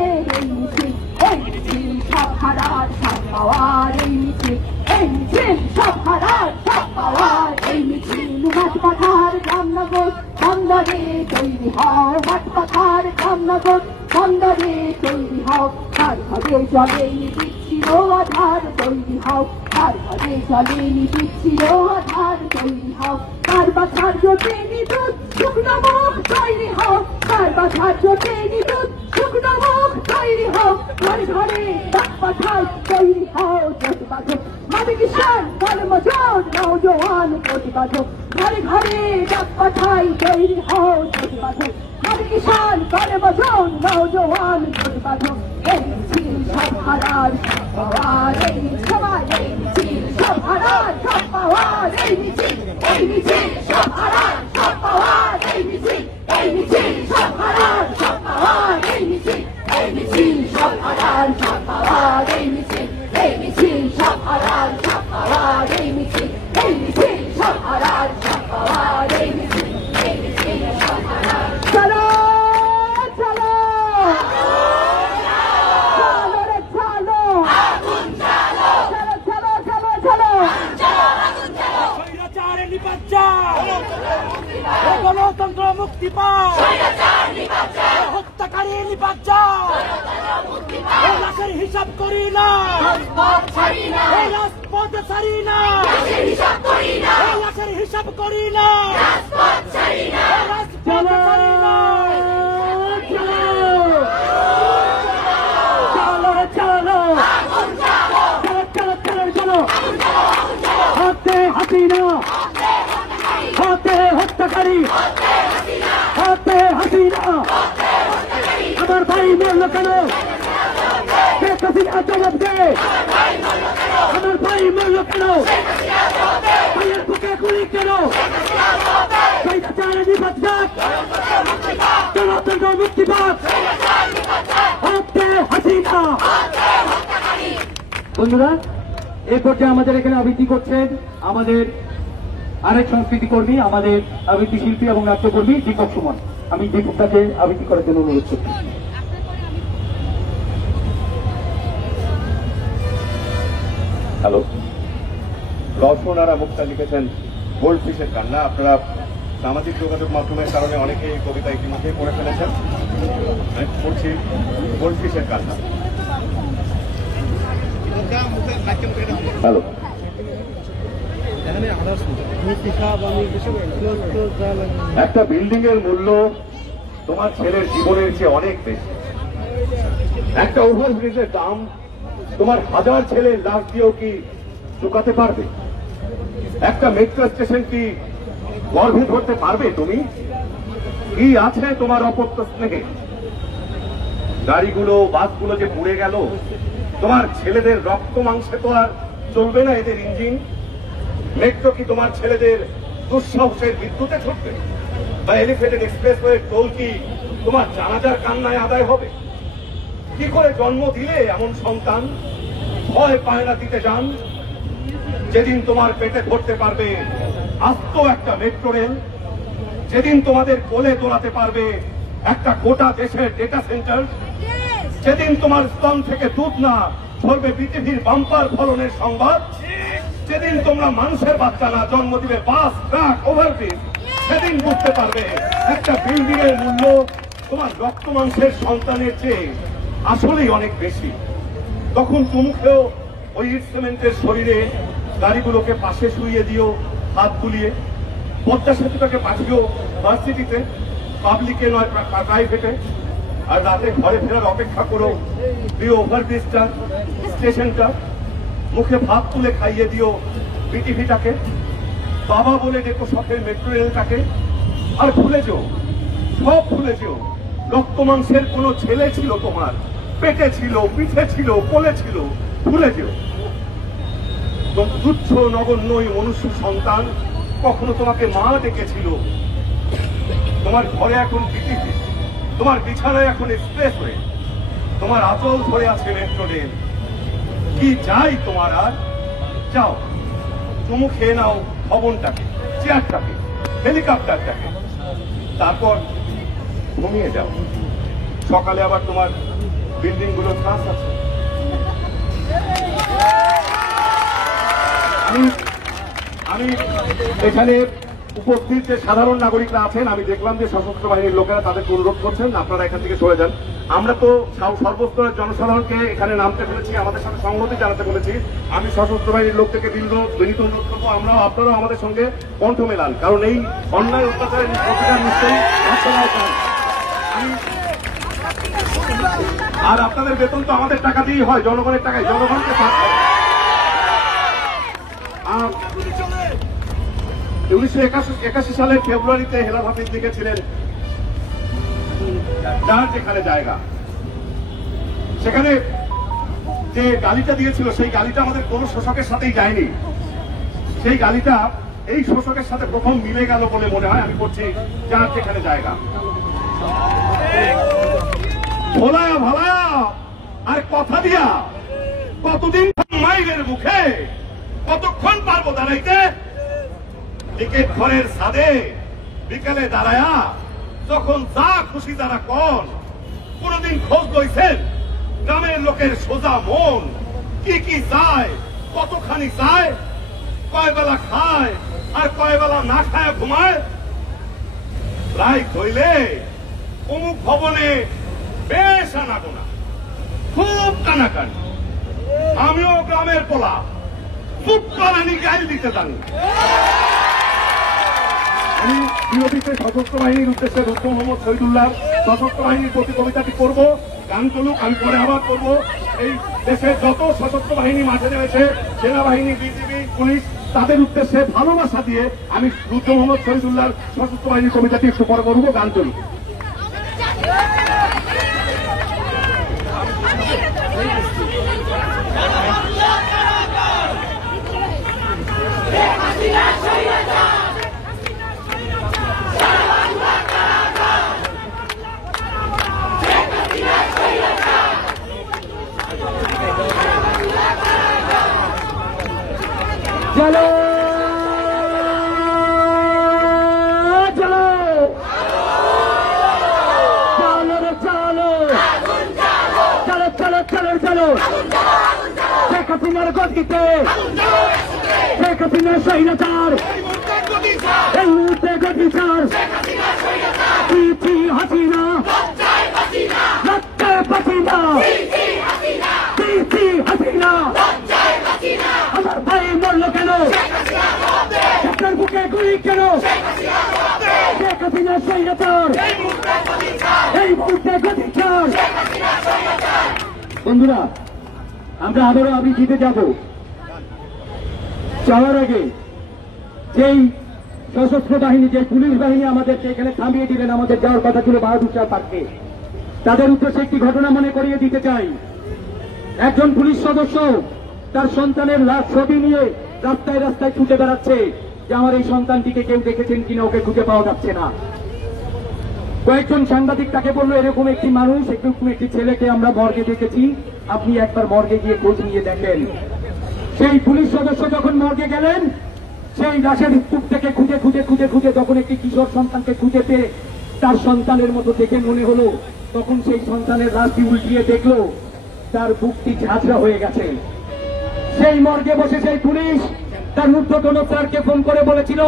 মিছিল, এই মিছিল সব হারার সব পাওয়ার এই মিছিল, এই মিছিল সব হারার সব পাওয়ার এই মিছিল, মাঠ পাখার রামনগর বন্দরে তৈরি হও, মাঠ পাখার রামনগর বন্দরে তৈরি হও, তার ঘরে চলে নিচ্ছিল আধার তৈরি হও, তার ঘরে চলে নিচ্ছিল আধার তৈরি হও, তার পাখার জোটে নিদুত শুকনো মুখ তৈরি হও, তার পাখার জোটে নিদুত শুকনো মুখ তৈরি হও, ঘরে ঘরে ডাক পাঠাই তৈরি হও জোট বাঁধো, মাটি কিষান ঘরে মজন নওজোয়ান জোট বাঁধো, ঘরে ঘরে ডাক পাঠাই তৈরি হও জোট বাঁধো, মাটি কিষান ঘরে মজন নওজোয়ান জোট বাঁধো, এই মিছিল সব হারার সব পাওয়ার এই সবাই এই মিছিল সব হারার সব পাওয়ার এই মিছিল, এই মিছিল সব হারার সব পাওয়ার এই মিছিল, এই মিছিল সব হারার সব পাওয়ার এই মিছিল, এই মিছিল সব হারার সব পাওয়ার এই মিছিল, এই মিছিল সব হারার সব পাওয়ার এই মিছিল, এই মিছিল সব হারার সব পাওয়ার এই মিছিল, এই মিছিল সব হারার, চলো চলো চলো রে চলো আগুন চলো, চলো চলো চলো চলো স্বৈরাচারে নিপাত যাও, গণতন্ত্র মুক্তি পাও, হত্যাকারী নিপাত যাও, লাশের হিসাব করি না, রাজপথ ছাড়ি না, লাশের হিসাব করি না, রাজপথ ছাড়ি না, চলো চলো চলো, হাতে হাসিনা, হাতে হত্যাকারী, হাতে হাসিনা, আমার ভাই মরল কেন, শেখ হাসিনা জবাব দে, আমার ভাই মরল কেন, ভাইয়ের বুকে গুলি কেন, স্বৈরাচারে নিপাত যাক, বন্ধুরা, এই পর্যায়ে আমাদের এখানে আবৃত্তি করছেন আমাদের আরেক সংস্কৃতি কর্মী, আমাদের আবৃত্তি শিল্পী এবং নাট্যকর্মী দীপক সুমন। আমি দীপকটাকে আবৃত্তি করার জন্য অনুরোধ করছি। হ্যালো, রওশন আর মুক্তা লিখেছেন গোল্ডফিশের কান্না। আপনারা সামাজিক যোগাযোগ মাধ্যমের কারণে অনেকে এই কবিতা ইতিমধ্যেই পড়ে ফেলেছেন। আমি পড়ছি গোল্ডফিশের কান্না। হ্যালো, একটা বিল্ডিং এর মূল্য তোমার ছেলের জীবনের চেয়ে অনেক বেশি। একটা ওভারব্রিজের দাম তোমার 1000 ছেলের লাশ দিয়েও কি চুকাতে পারবে? একটা মেট্রো স্টেশন কি গর্ভে ধরতে পারবে তুমি? কি আছে তোমার অপত্য স্নেহে? গাড়িগুলো বাসগুলো যে পুড়ে গেল, তোমার ছেলেদের রক্ত মাংসে তো আর চলবে না এদের ইঞ্জিন। মেট্রো কি তোমার ছেলেদের দুঃসাহসের বিদ্যুতে ছুটবে? বা এলিভেটেড এক্সপ্রেসওয়ে টোল কি তোমার জানাজার কান্নায় আদায় হবে? কি করে জন্ম দিলে এমন সন্তান? ভয় পায় না দিতে যান। যেদিন তোমার পেটে ধরতে পারবে আস্ত একটা মেট্রো রেল, যেদিন তোমাদের কোলে তোলাতে পারবে একটা গোটা দেশের ডেটা সেন্টার, যেদিন তোমার স্তন থেকে দুধ না ঝরবে পৃথিবীর বাম্পার ফলনের সংবাদ, যেদিন তোমরা মানুষের বাচ্চা না জন্ম দিবে বাস, ট্রাক, ওভারব্রিজ, সেদিন বুঝতে পারবে একটা বিল্ডিং এর মূল্য তোমার রক্ত মাংসের সন্তানের চেয়ে আসলেই অনেক বেশি। তখন তুমুখেও ওই ইট সিমেন্টের শরীরে গাড়িগুলোকে পাশে শুইয়ে দিও হাত বুলিয়ে, পদ্মা সেতুটাকে পাঠিয়েও ভার্সিটিতে, পাবলিকে নয় প্রাইভেটে, আর রাতে ঘরে ফেরার অপেক্ষা করো প্রিয় ওভারব্রিজটা, স্টেশনটা, মুখে ভাত তুলে খাইয়ে দিও বিটিভিটাকে, বাবা বলে ডেকো শখের মেট্রো রেলটাকে। আর ভুলে যেও, সব ভুলে যেও, রক্ত মাংসের কোনো ছেলে ছিল তোমার, পেটে ছিল, পিঠে ছিল, কোলে ছিল, ভুলে যেও। তুচ্ছ নগণ্য মনুষ্য সন্তান কখনো তোমাকে মা ডেকেছিল। তোমার ঘরে এখন বিটিভি, তোমার বিছানায় এখন এক্সপ্রেসওয়ে, তোমার আঁচল ধরে আছে মেট্রো রেল। কি চাই তোমার আর? যাও, চুমু খেয়ে নাও ভবনটাকে, চেয়ারটাকে, হেলিকপ্টারটাকে, তারপর ঘুমিয়ে যাও। সকালে আবার তোমার বিল্ডিং গুলো ক্লাস আছে। আমি এখানে উপস্থিত যে সাধারণ নাগরিকরা আছেন, আমি দেখলাম যে সশস্ত্র বাহিনীর লোকেরা তাদেরকে অনুরোধ করছেন আপনারা এখান থেকে সরে যান। আমরা তো সর্বস্তরের জনসাধারণকে এখানে নামতে বলেছি, আমাদের সাথে সংহতি জানাতে বলেছি। আমি সশস্ত্র বাহিনীর লোক থেকে বিনীত অনুরোধ করবো আপনারাও আমাদের সঙ্গে কণ্ঠ মেলান, কারণ এই অন্যায় অত্যাচারের প্রতিকার নিশ্চয়ই আপনারাও পান। আর আপনাদের বেতন তো আমাদের টাকা দিয়েই হয়, জনগণের টাকায়, জনগণকে 1981 সালের ফেব্রুয়ারিতে হেলাল হাফিজ লিখেছিলেন, যার যেখানে জায়গা, সেখানে যে গালিটা দিয়েছিল সেই গালিটা আমাদের কোন শোষকের সাথেই যায়নি। সেই গালিটা এই শোষকের সাথে প্রথম মিলে গেল বলে মনে হয়। আমি করছি যার যেখানে জায়গা। ভোলায়া ভালায়া আর কথা দিয়া কতদিন মাইরের মুখে কতক্ষণ পারবো দাঁড়াইতে? টিকেট ঘরের ছাদে বিকেলে দাঁড়ায়া যখন যা খুশি তারা কন। কোনদিন খোঁজ লইছেন গ্রামের লোকের সোজা মন কি কি চায়, কতখানি চায়, কয় বেলা খায় আর কয় বেলা না খায় ঘুমায়? রাইত হইলে অমুক ভবনে বেশ আনাগোনা, খুব কানাকানি। আমিও গ্রামের পোলা, চুপ করানি গাইল দিতে জানি। আমি বিরোধীতে সশস্ত্র বাহিনীর উদ্দেশ্যে রুস্তম মোহাম্মদ শহীদুল্লাহ সশস্ত্র বাহিনীর প্রতি কবিতাটি করবো। গান চলুক, আমি পরে আবার করবো। এই দেশের যত সশস্ত্র বাহিনী মাঠে নেমেছে, সেনাবাহিনী, বিজিবি, পুলিশ, তাদের উদ্দেশ্যে ভালোবাসা দিয়ে আমি রুস্তম মোহাম্মদ শহীদুল্লাহ সশস্ত্র বাহিনীর কবিতাটি একটু পরে করবো। গান চলুক। চলো চলো চলো রে চলো চলো চলো চলো চলো শেখ হাসিনার গতিতে শেখ হাসিনার স্বৈরাচার এই মুহূর্তে গতিচার পিছি হাসিনা লজ্জায় হাসিনা পিছি হাসিনা আমার ভাই মরল কেন আপনার বুকে গুলি কেন শেখ হাসিনার স্বৈরাচার এই মুহূর্তে গতিচার বন্ধুরা আমরা আবারও জিতে যাব যাওয়ার আগে যেই সশস্ত্র বাহিনী যে পুলিশ বাহিনী আমাদেরকে এখানে থামিয়ে দিলেন আমাদের যাওয়ার কথা ছিল বাহাদুর শাহ পার্কে তাদের উদ্দেশ্যে একটি ঘটনা মনে করিয়ে দিতে চাই একজন পুলিশ সদস্য তার সন্তানের লাশ ছবি নিয়ে রাস্তায় রাস্তায় ছুটে বেড়াচ্ছে যে আমার এই সন্তানটিকে কেউ দেখেছেন কিনা ওকে খুঁজে পাওয়া যাচ্ছে না কয়েকজন সাংবাদিক তাকে বললো এরকম একটি মানুষ এরকম একটি ছেলেকে আমরা মর্গে দেখেছি আপনি একবার মর্গে গিয়ে খোঁজ নিয়ে দেখেন সেই পুলিশ সদস্য যখন মর্গে গেলেন সেই লাশের স্তূপ থেকে খুঁজে খুঁজে খুঁজে খুঁজে যখন একটি কিশোর সন্তানকে খুঁজে পেয়ে তার সন্তানের মতো দেখে মনে হলো তখন সেই সন্তানের লাশটি উল্টিয়ে দেখলো তার বুকটি ঝাঁঝরা হয়ে গেছে সেই মর্গে বসে সেই পুলিশ তার ঊর্ধ্বতন স্যারকে ফোন করে বলেছিল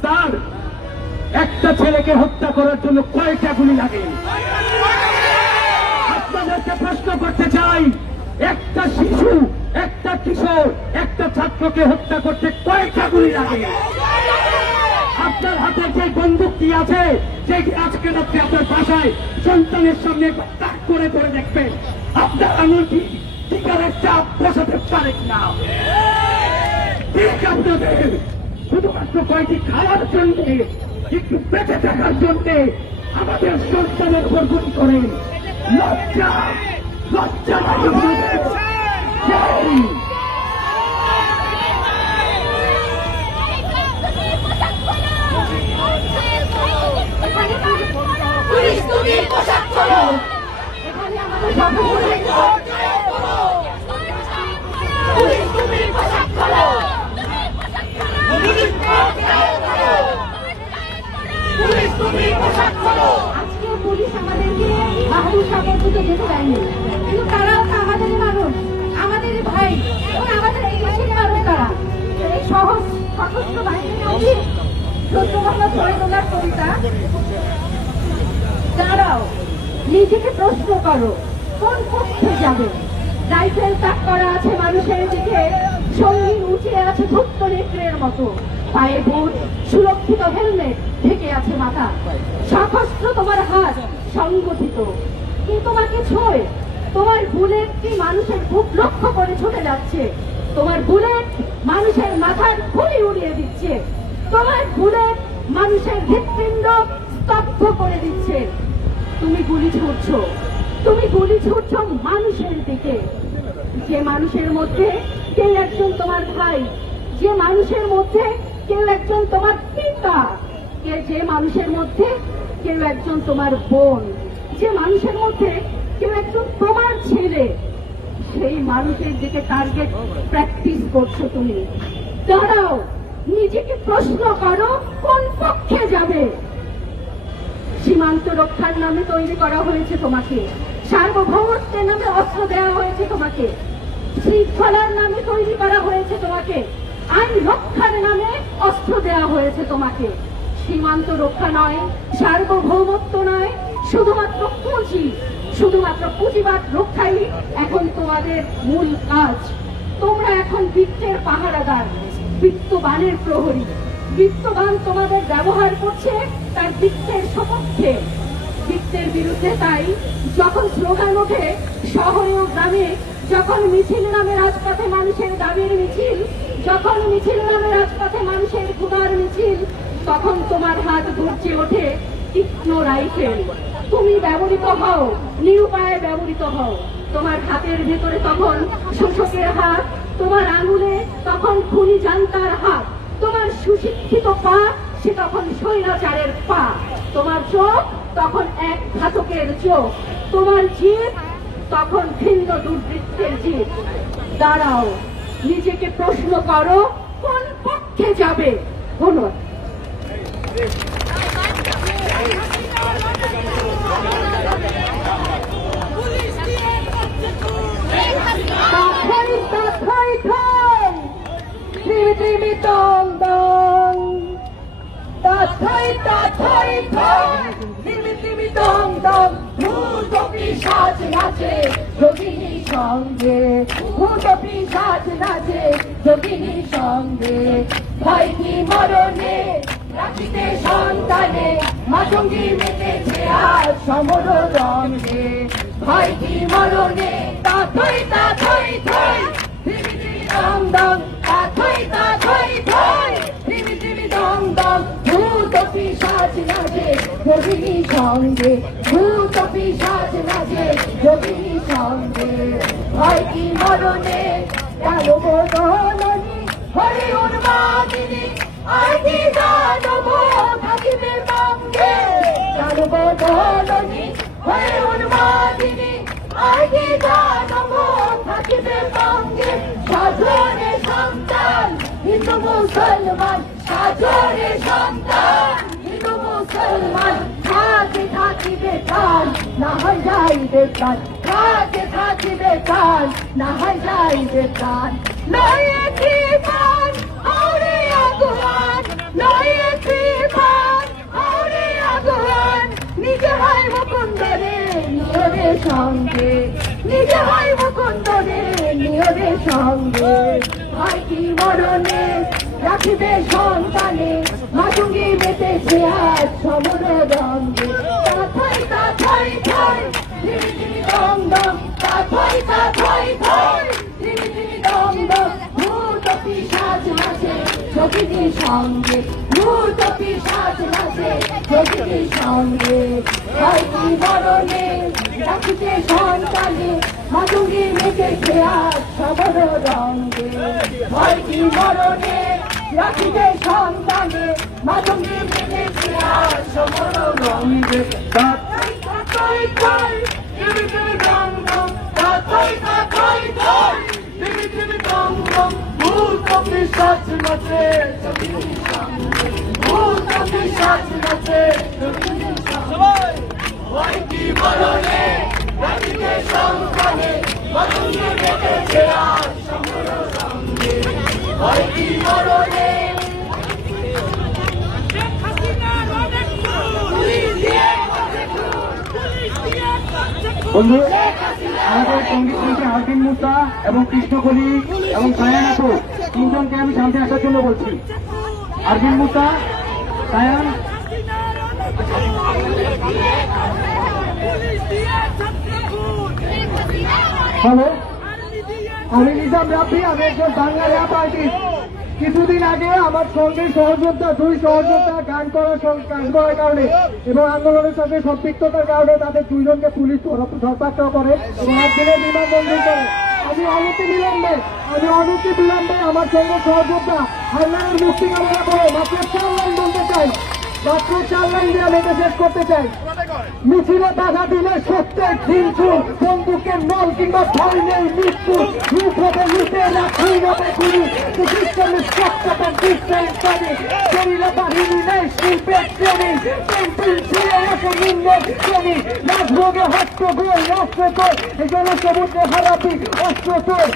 স্যার একটা ছেলেকে হত্যা করার জন্য কয়টা গুলি লাগে আপনাদেরকে প্রশ্ন করতে চাই একটা শিশু একটা কিশোর একটা ছাত্রকে হত্যা করতে কয়টা গুলি লাগে আপনার হাতে যে বন্দুকটি আছে যেটি আজকে রাত্রে আপনার বাসায় সন্তানের সামনে তাক করে ধরে দেখবেন আপনার আঙুলটি টিকার চাপ বসাতে পারেন না ঠিক আপনাদের শুধুমাত্র কয়েকটি খাওয়ার জন্য একটু বেঁচে থাকার জন্য আমাদের সন্তানের উপর গুলি করেন লজ্জা লজ্জা পুলিশ তুমি পোশাক করো এখানে আমাদের পুলিশ তুমি পোশাক করো পুলিশ তুমি পোশাক করো আজকে পুলিশ আমাদেরকে বাহাদুর শাহের দিকে যেতে দেয়নি কিন্তু তারাও তো আমাদেরই মানুষ আমাদেরই ভাই এবং আমাদের এই দেশেরই মানুষ তারা এই সহজ সশস্ত্র বাহিনীর অধীন সত্যভাবে ছড়ে তোলার কবিতা দাঁড়াও নিজেকে প্রশ্ন করো কোন পক্ষে যাবে রাইফেল তাক করা আছে মানুষের দিকে সঙ্গী উঠিয়ে আছে ছোট্ট নেকড়ের মতো পায়ে বুট সুরক্ষিত হেলমেট ঢেকে আছে মাথা সশস্ত্র তোমার হাত সংগঠিত কি তোমাকে ছোঁয় তোমার বুলেটটি মানুষের বুক লক্ষ্য করে ছুটে যাচ্ছে তোমার বুলেট মানুষের মাথার খুলি উড়িয়ে দিচ্ছে তোমার বুলেট মানুষের হৃৎপিণ্ড স্তব্ধ করে দিচ্ছে তুমি গুলি ছুটছো মানুষের দিকে যে মানুষের মধ্যে কেউ একজন তোমার ভাই যে মানুষের মধ্যে কেউ একজন তোমার পিতা যে মানুষের মধ্যে কেউ একজন তোমার বোন যে মানুষের মধ্যে কেউ একজন তোমার ছেলে সেই মানুষের দিকে টার্গেট প্র্যাকটিস করছো তুমি দাঁড়াও নিজেকে প্রশ্ন করো কোন পক্ষে যাবে সীমান্ত রক্ষার নামে তৈরি করা হয়েছে তোমাকে সার্বভৌমত্বের নামে অস্ত্র দেওয়া হয়েছে তোমাকে শৃঙ্খলার নামে তৈরি করা হয়েছে তোমাকে আইন রক্ষার নামে অস্ত্র দেওয়া হয়েছে তোমাকে সীমান্ত রক্ষা নয় সার্বভৌমত্ব নয় শুধুমাত্র পুঁজিবাদ রক্ষাই এখন তোমাদের মূল কাজ তোমরা এখন বৃত্তের পাহারাদার বৃত্তবানের প্রহরী বৃত্তবান তোমাদের ব্যবহার করছে তার বৃত্তের সপক্ষে বৃত্তের বিরুদ্ধে তাই যখন স্লোগান ওঠে শহরে ও গ্রামে যখন মিছিল নামে রাজপথে মানুষের দাবির মিছিল যখন মিছিল নামে রাজপথে মানুষের ক্ষুধার মিছিল তখন তোমার হাত গর্জে ওঠে তীক্ষ্ণ রাইফেল তুমি ব্যবহৃত হও নিরুপায়ে ব্যবহৃত হও তোমার হাতের ভেতরে তখন শোষকের হাত তোমার আঙুলে তখন খুনি জান্তার হাত তোমার সুশিক্ষিত পা সে তখন স্বৈরাচারের পা তোমার চোখ তখন এক ঘাতকের চোখ তোমার জিভ তখন ভিন্ন দুর্বৃত্তের জিভ দাঁড়াও নিজেকে প্রশ্ন করো কোন পক্ষে যাবে? ধন্যবাদ। পিশাচ নাচে যোগিনীর সঙ্গে, ভূত পিশাচ নাচে যোগিনীর সঙ্গে। ভয় কি মরণে রাখিতে সন্তানে, মাতঙ্গী মেতেছে আজ সমর রঙে। ভয় কি মরণে তা থই তা থই থই, ধিমি ধিমি দম দম তা থই তা থই থই, ধিমি ধিমি দম দম। ভূত পিশাচ নাচে যোগিনীর সঙ্গে, ভূত পিশাচ নাচে যোগিনীর সঙ্গে। ভয় কি মরণে কালো বদলনি হরি উন্মাদিনী, আর কি দানব থাকিবে সঙ্গে। কালো বদলনি হরি উন্মাদিনী, আর কি দানব থাকিবে সঙ্গে। সাজরে সন্তান হিন্দু মুসলমান, সাজরে সন্তান হিন্দু মুসলমান। থাকে থাকিবে প্রাণ না হয় যাইবে প্রাণ, থাকে থাকিবে প্রাণ না হয় যাইবে প্রাণ। লয়ে কি প্রাণ আউরে আগুয়ান, লয়ে কি প্রাণ আউরে আগুয়ান। নিজে হয় মুকুন্দরে নিয়রের সঙ্গে, নিজে হয় মুকুন্দরে নিয়রের সঙ্গে। হয় কি মরণে রাখিবে সন্তানে, মাতঙ্গী মেতেছে আজ সমর রঙে। তা থই তা থই থই, ধিমি ধিমি দম দম তা থই তা থই থই, ধিমি ধিমি দম দম। ভূত পিশাচ নাচে যোগিনীর সঙ্গে, ভূত পিশাচ নাচে যোগিনীর সঙ্গে। হয় কি মরণে রাখিতে সন্তানে, মাতঙ্গী মেতেছে আজ সমর রঙে। হয় কি মরণে রাখিতে সন্তানে, মাতঙ্গী মেতেছে আজ সমর রঙে। তা থই তা থই থই, ধিমি ধিমি দম দম তা থই তা থই থই, ধিমি ধিমি দম দম। ভূত পিশাচ নাচে যোগিনীর সঙ্গে, ভূত পিশাচ নাচে যোগিনীর সঙ্গে। হয় কি মরণে রাখিতে সন্তানে, মাতঙ্গী মেতেছে আজ সমর রঙে। হয় কি মরণে বন্ধু, আমাদের সঙ্গীত শিল্পী আরবিন মুসা এবং কৃষ্ণকলি এবং সায়ান আপু তিনজনকে আমি সামনে আসার জন্য বলছি। আরবিন মুসা, সায়ান। হ্যালো, আমি নিজাম রাব্বি, আমি একজন বাংলা র্যাপ আর্টিস্ট। কিছুদিন আগে আমার সঙ্গে সহযোদ্ধা, দুই সহযোদ্ধা গান করার কারণে এবং আন্দোলনের সঙ্গে সম্পৃক্ততার কারণে তাদের দুইজনকে পুলিশ ধরপাকড় করে এবং একদিনের বিমানবন্দর করে। আমি অনতি বিলম্বে আমার সঙ্গে সহযোদ্ধা হান্নানের মুক্তি কামনা করে মাত্র 4 লাইন বলতে চাই, মাত্র 4 লাইন দিয়ে আমি এটা শেষ করতে চাই। মিছিলে বাধা দিলে সত্যের হিংসুর, বন্দুকের নল কিংবা ভয় নেই মৃত্যু। রূপ হবে লুটেরা, খুন হবে গুরু, গেরিলা বাহিনী নেই শিল্পের শ্রেণী, পেন্টিং ছিঁড়ে আসে নিম্নের শ্রেণী। রাজভোগে হস্তগোল অস্ত্রতোর, এই জনসমুদ্রে হারাবি অস্ত্রতোর।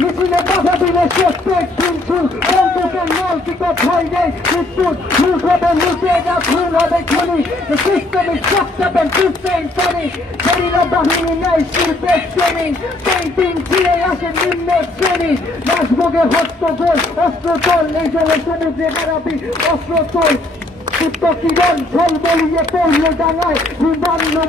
মিছিলে বাধা দিলে সত্যের হিংসুর, বন্দুকের নল কিংবা ভয় নেই মৃত্যুর। রূপ হবে লুটেরা, খুন হবে খুনি, সিস্টেমিক সত্যাপন শ্রেণী। গেরিলা বাহিনী নেই শিল্পের শ্রেণী, পেন্টিং ছিঁড়ে আসে নিম্নের শ্রেণী। রাজভোগে হস্তগোল অস্ত্রতোল, এই জনসমুদ্রে হারাবি অস্ত্রতোল। কিরণ ঝোল বলিয়ে পড়লো ডাঙায়,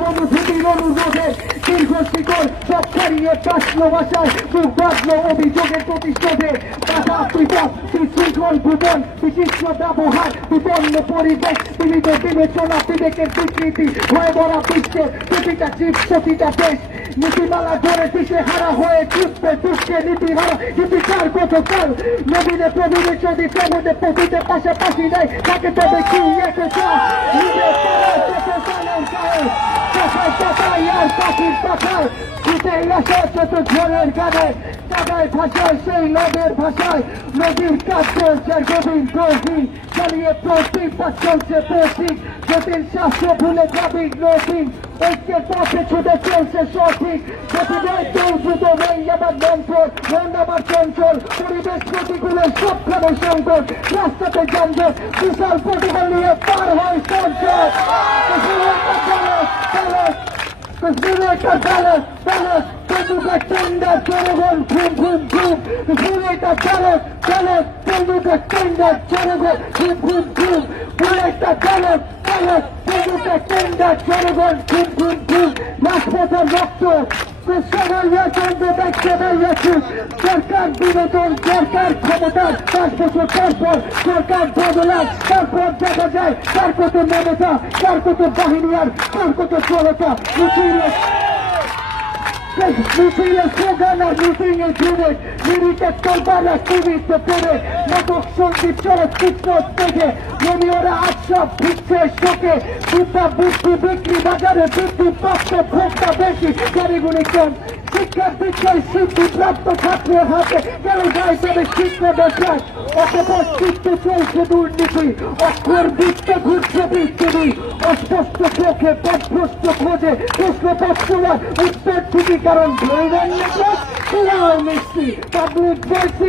অনুভূতির অনুরোধে দীর্ঘ শিকল সব ছাড়িয়ে কাশলো বাসায়। মুখ বাঁধলো অভিযোগের প্রতিশোধে, বাধা বিপদ বিশৃঙ্খল ভুবন, বিচিত্র ব্যবহার বিপন্ন পরিবেশ, সীমিত বিবেচনা বিবেকের বিকৃতি হয়ে বড়া বিশ্বের প্রতিটা জীব প্রতিটা দেশ। নীতিমালা ধরে দিশে হারা হয়ে ছুটবে দুঃখে নীতিহারা নীতিকার গতকাল। নবীনে প্রবীণে যদি প্রমোদে প্রভৃতে পাশাপাশি নাই থাকে, তবে কি একটা তাই আর পাখির পাখায় ছুটে এসে ছোট ঝড়ের গানে টাকায় ভাষায় সেই নদের ভাষায় নদীর কাজ চলছে গভীর গভীর চালিয়ে প্রতিবাদ চলছে প্রতীক জটিল শাস্ত্র ভুলে যাবি নদীন ঐক্যের পথে ছুটে চলছে সঠিক প্রতিবাদ দ্রুত নেই আমার মন্থর মন আমার চঞ্চল পরিবেশ প্রতিকূলের সবখানে সংকট রাস্তাতে যানজট বিশাল প্রতিভা নিয়ে পার হয় সঞ্চয় একটা ব্যালেন্স ব্যালেন্স তেন্দুলকার টেন্ডার জনগণ ঘুম ঘুম ঘুম একটা ব্যালেন্স ব্যালেন্স তেন্দুলকার টেন্ডার জনগণ ঘুম ঘুম ঘুম একটা ব্যালেন্স ব্যালেন্স তেন্দুলকার টেন্ডার জনগণ ঘুম ঘুম ঘুম রাজপথের রক্ত সরকার বিনোদন সরকার ক্ষমতা 5 বছর পর সরকার বদলার তারপর দেখা যায় কার কত মমতা কার কত বাহিনী আর কার কত জনতা মিছিলে স্লোগান আর মিটিং এ জুড়ে মিনিটে চলবার টিভিতে পড়ে নাটক সঙ্গীত চলচ্চিত্র থেকে রোমিওরা আশরাফ ভিক্ষে শোকে বুদ্ধা বুদ্ধি বিক্রি বাজারে বৃদ্ধি প্রাপ্ত ভোক্তা বেশি গাড়িগুলি কম শিক্ষার বিষয় সিদ্ধিপ্রাপ্ত ছাত্রের হাতে গেল যায় তবে শিক্ষা বেশায় অপবাস চিত্তে চলছে দুর্নীতি অক্ষর বৃত্তে ঘুরছে পৃথিবী অস্পষ্ট চোখে পথভ্রষ্ট খোঁজে প্রশ্নপত্র উত্তর ঠিকই কারণ ধৈর্যের নেকলেস মিষ্টি পাবলিক বলছি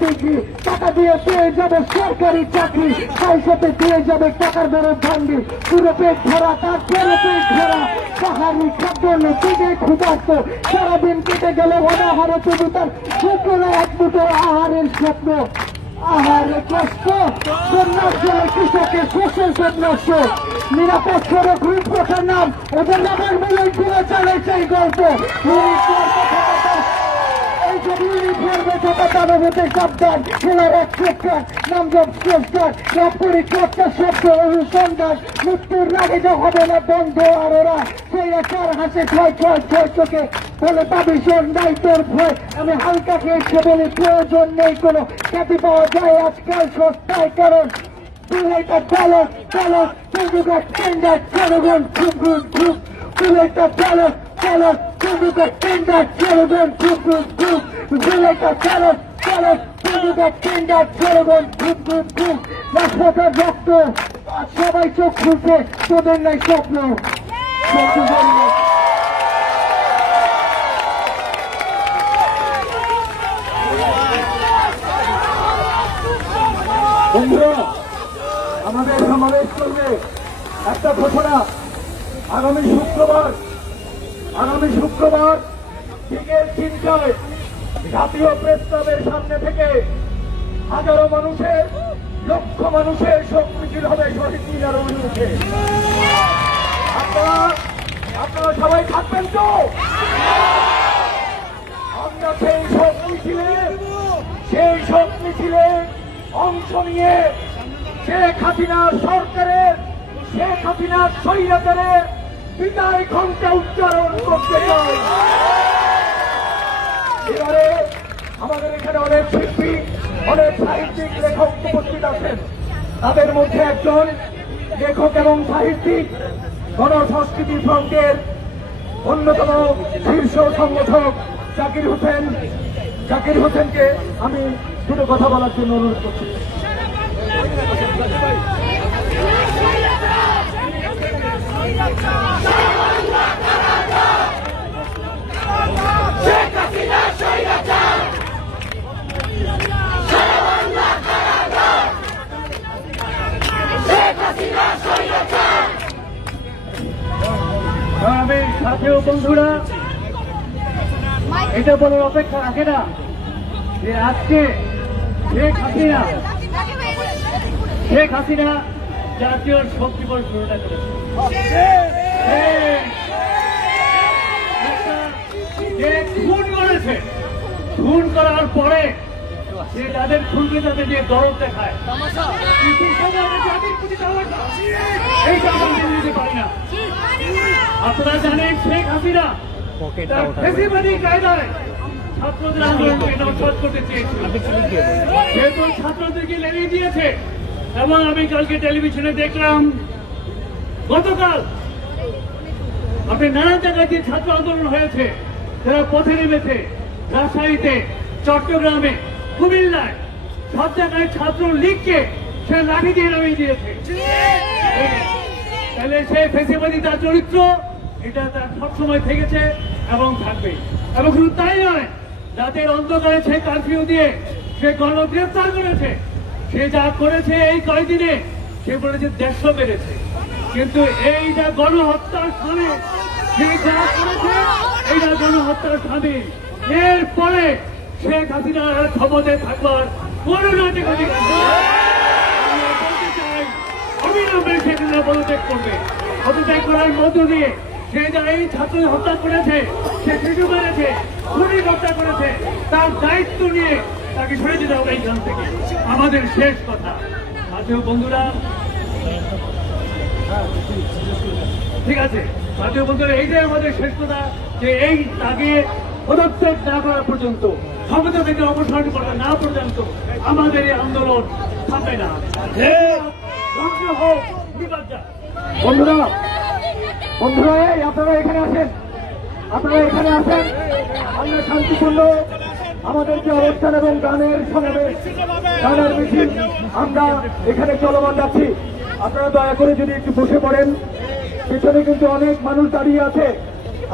ডিগ্রি টাকা দিয়ে পেয়ে যাবে সরকারি চাকরি পয়সাতে দিয়ে যাবে টাকার বড় ভাঙ্গি পুরো পেট ভরা তার পুরো পেট ভরা পাহাড়ি খাদ্য দিকে ক্ষুধার্ত সারাদিন কেটে গেল অনাহারে তবু তার শুক্ররা এক দুটো আহারের স্বপ্ন আহারে কষ্ট বন্যার জলে কৃষকের ফসল সব নষ্ট নিরাপদ সড়ক রূপরেখার নাম ওদের নামের মিলন করে চলে সেই গল্প সাবধান খেলার এক চক্কর নামজব চক্কর সব পরিচর্যা শব্দ অনুসন্ধান মৃত্যুর আগে যা হবে না বন্ধ আর ওরা সেই আচার হাসে ছয় ছয় ছয় চোখে বলে পাবি শোন নাই তোর ভয় আমি হালকা খেয়েছে বলে প্রয়োজন নেই কোনো খ্যাতি পাওয়া যায় আজকাল সস্তায় কারণ একটা ব্যালট ব্যালট তেন্দুলকার টেন্ডার জনগণ ঘুম ঘুম ঘুম একটা ব্যালট ব্যালট তেন্দুলকার টেন্ডার জনগণ ঘুম ঘুম ঘুম একটা ব্যালট ব্যালট তেন্দুলকার টেন্ডার জনগণ ঘুম ঘুম ঘুম রাজপথের রক্ত সবাই চোখ খুলছে তোদের নাই স্বপ্ন বন্ধুরা আমাদের সমাবেশ করবে একটা ঘোষণা আগামী শুক্রবার বিকেল 3টায় জাতীয় প্রেস ক্লাবের সামনে থেকে হাজারো মানুষের লক্ষ মানুষের শোক মিছিল হবে শহীদ মিনার অভিমুখে আপনারা সবাই থাকবেন তো আমরা সেই শোক মিছিলে অংশ নিয়ে শেখ হাসিনার সরকারের শেখ হাসিনার স্বৈরাচারের বিদায় ঘণ্টা উচ্চারণ করতে চাই এবারে আমাদের এখানে অনেক শিল্পী অনেক সাহিত্যিক লেখক উপস্থিত আছেন তাদের মধ্যে একজন লেখক এবং সাহিত্যিক গণসংস্কৃতি ফ্রন্টের অন্যতম শীর্ষ সংগঠক জাকির হোসেনকে আমি দুটো কথা বলার জন্য অনুরোধ করছি আমি সাথেও বন্ধুরা এটা বলার অপেক্ষা রাখে না যে আজকে শেখ হাসিনা জাতীয় শোক দিবস ঘোষণা করেছে যে খুন করেছে খুন করার পরে সে যাদের খুনকে তাদের যে দরদ দেখায় দিতে পারি না আপনারা জানেন শেখ হাসিনা তার ফেসিবাদী কায়দায় ছাত্রদের আন্দোলনকে নস্বাত করতে চেয়েছিল যেহেতু ছাত্রদেরকে লেলিয়ে দিয়েছে এবং আমি কালকে টেলিভিশনে দেখলাম গতকাল আপনি নানান জায়গায় যে ছাত্র আন্দোলন হয়েছে, যারা পথে নেমেছে, রাজশাহীতে, চট্টগ্রামে, কুমিল্লায়, সব জায়গায় ছাত্র লীগকে সে লাঠি দিয়ে নামিয়ে দিয়েছে। তাহলে সে ফেসিবাদী তার চরিত্র, এটা তার সবসময় থেকেছে এবং থাকবে। এবং শুধু তাই নয়, রাতের অন্ধকারে সে কারফিউ দিয়ে সে গণগ্রেফতার করেছে। সে যা করেছে এই কয়দিনে, সে বলেছে 150 মেরেছে। কিন্তু এইটা গণহত্যার সামনে সে যা করেছে, এইটা গণহত্যার সামনে। এরপরে শেখ হাসিনার ক্ষমতায় থাকবার কোন নৈতিক অধিকার নেই। আমরা বলতে চাই, অবিলম্বে সেখানে পদত্যাগ করবে। পদত্যাগ করার মধ্য দিয়ে সে যা এই ছাত্র হত্যা করেছে, সে শিশু মেরেছে, খুনি হত্যা করেছে, তার দায়িত্ব নিয়ে তাকে সরে যেতে হবে এইখান থেকে। আমাদের শেষ কথা, সাথীয় বন্ধুরা, ঠিক আছে সাথীয় বন্ধুরা, এইটাই আমাদের শেষ কথা যে এই তাকে পদত্যাগ না করা পর্যন্ত, ক্ষমতা থেকে অপসারণ করা না পর্যন্ত আমাদের এই আন্দোলন থামবে না। ধ্বংস হোক বিপর্যয়। বন্ধুরা, বন্ধুরা, এই আপনারা এখানে আসেন, আপনারা এখানে আসেন। আমরা শান্তিপূর্ণ আমাদের যে অবস্থান এবং গানের সমাবেশ, গানের মিছিল আমরা এখানে চলমান যাচ্ছি। আপনারা দয়া করে যদি একটু বসে পড়েন, পেছনে কিন্তু অনেক মানুষ দাঁড়িয়ে আছে,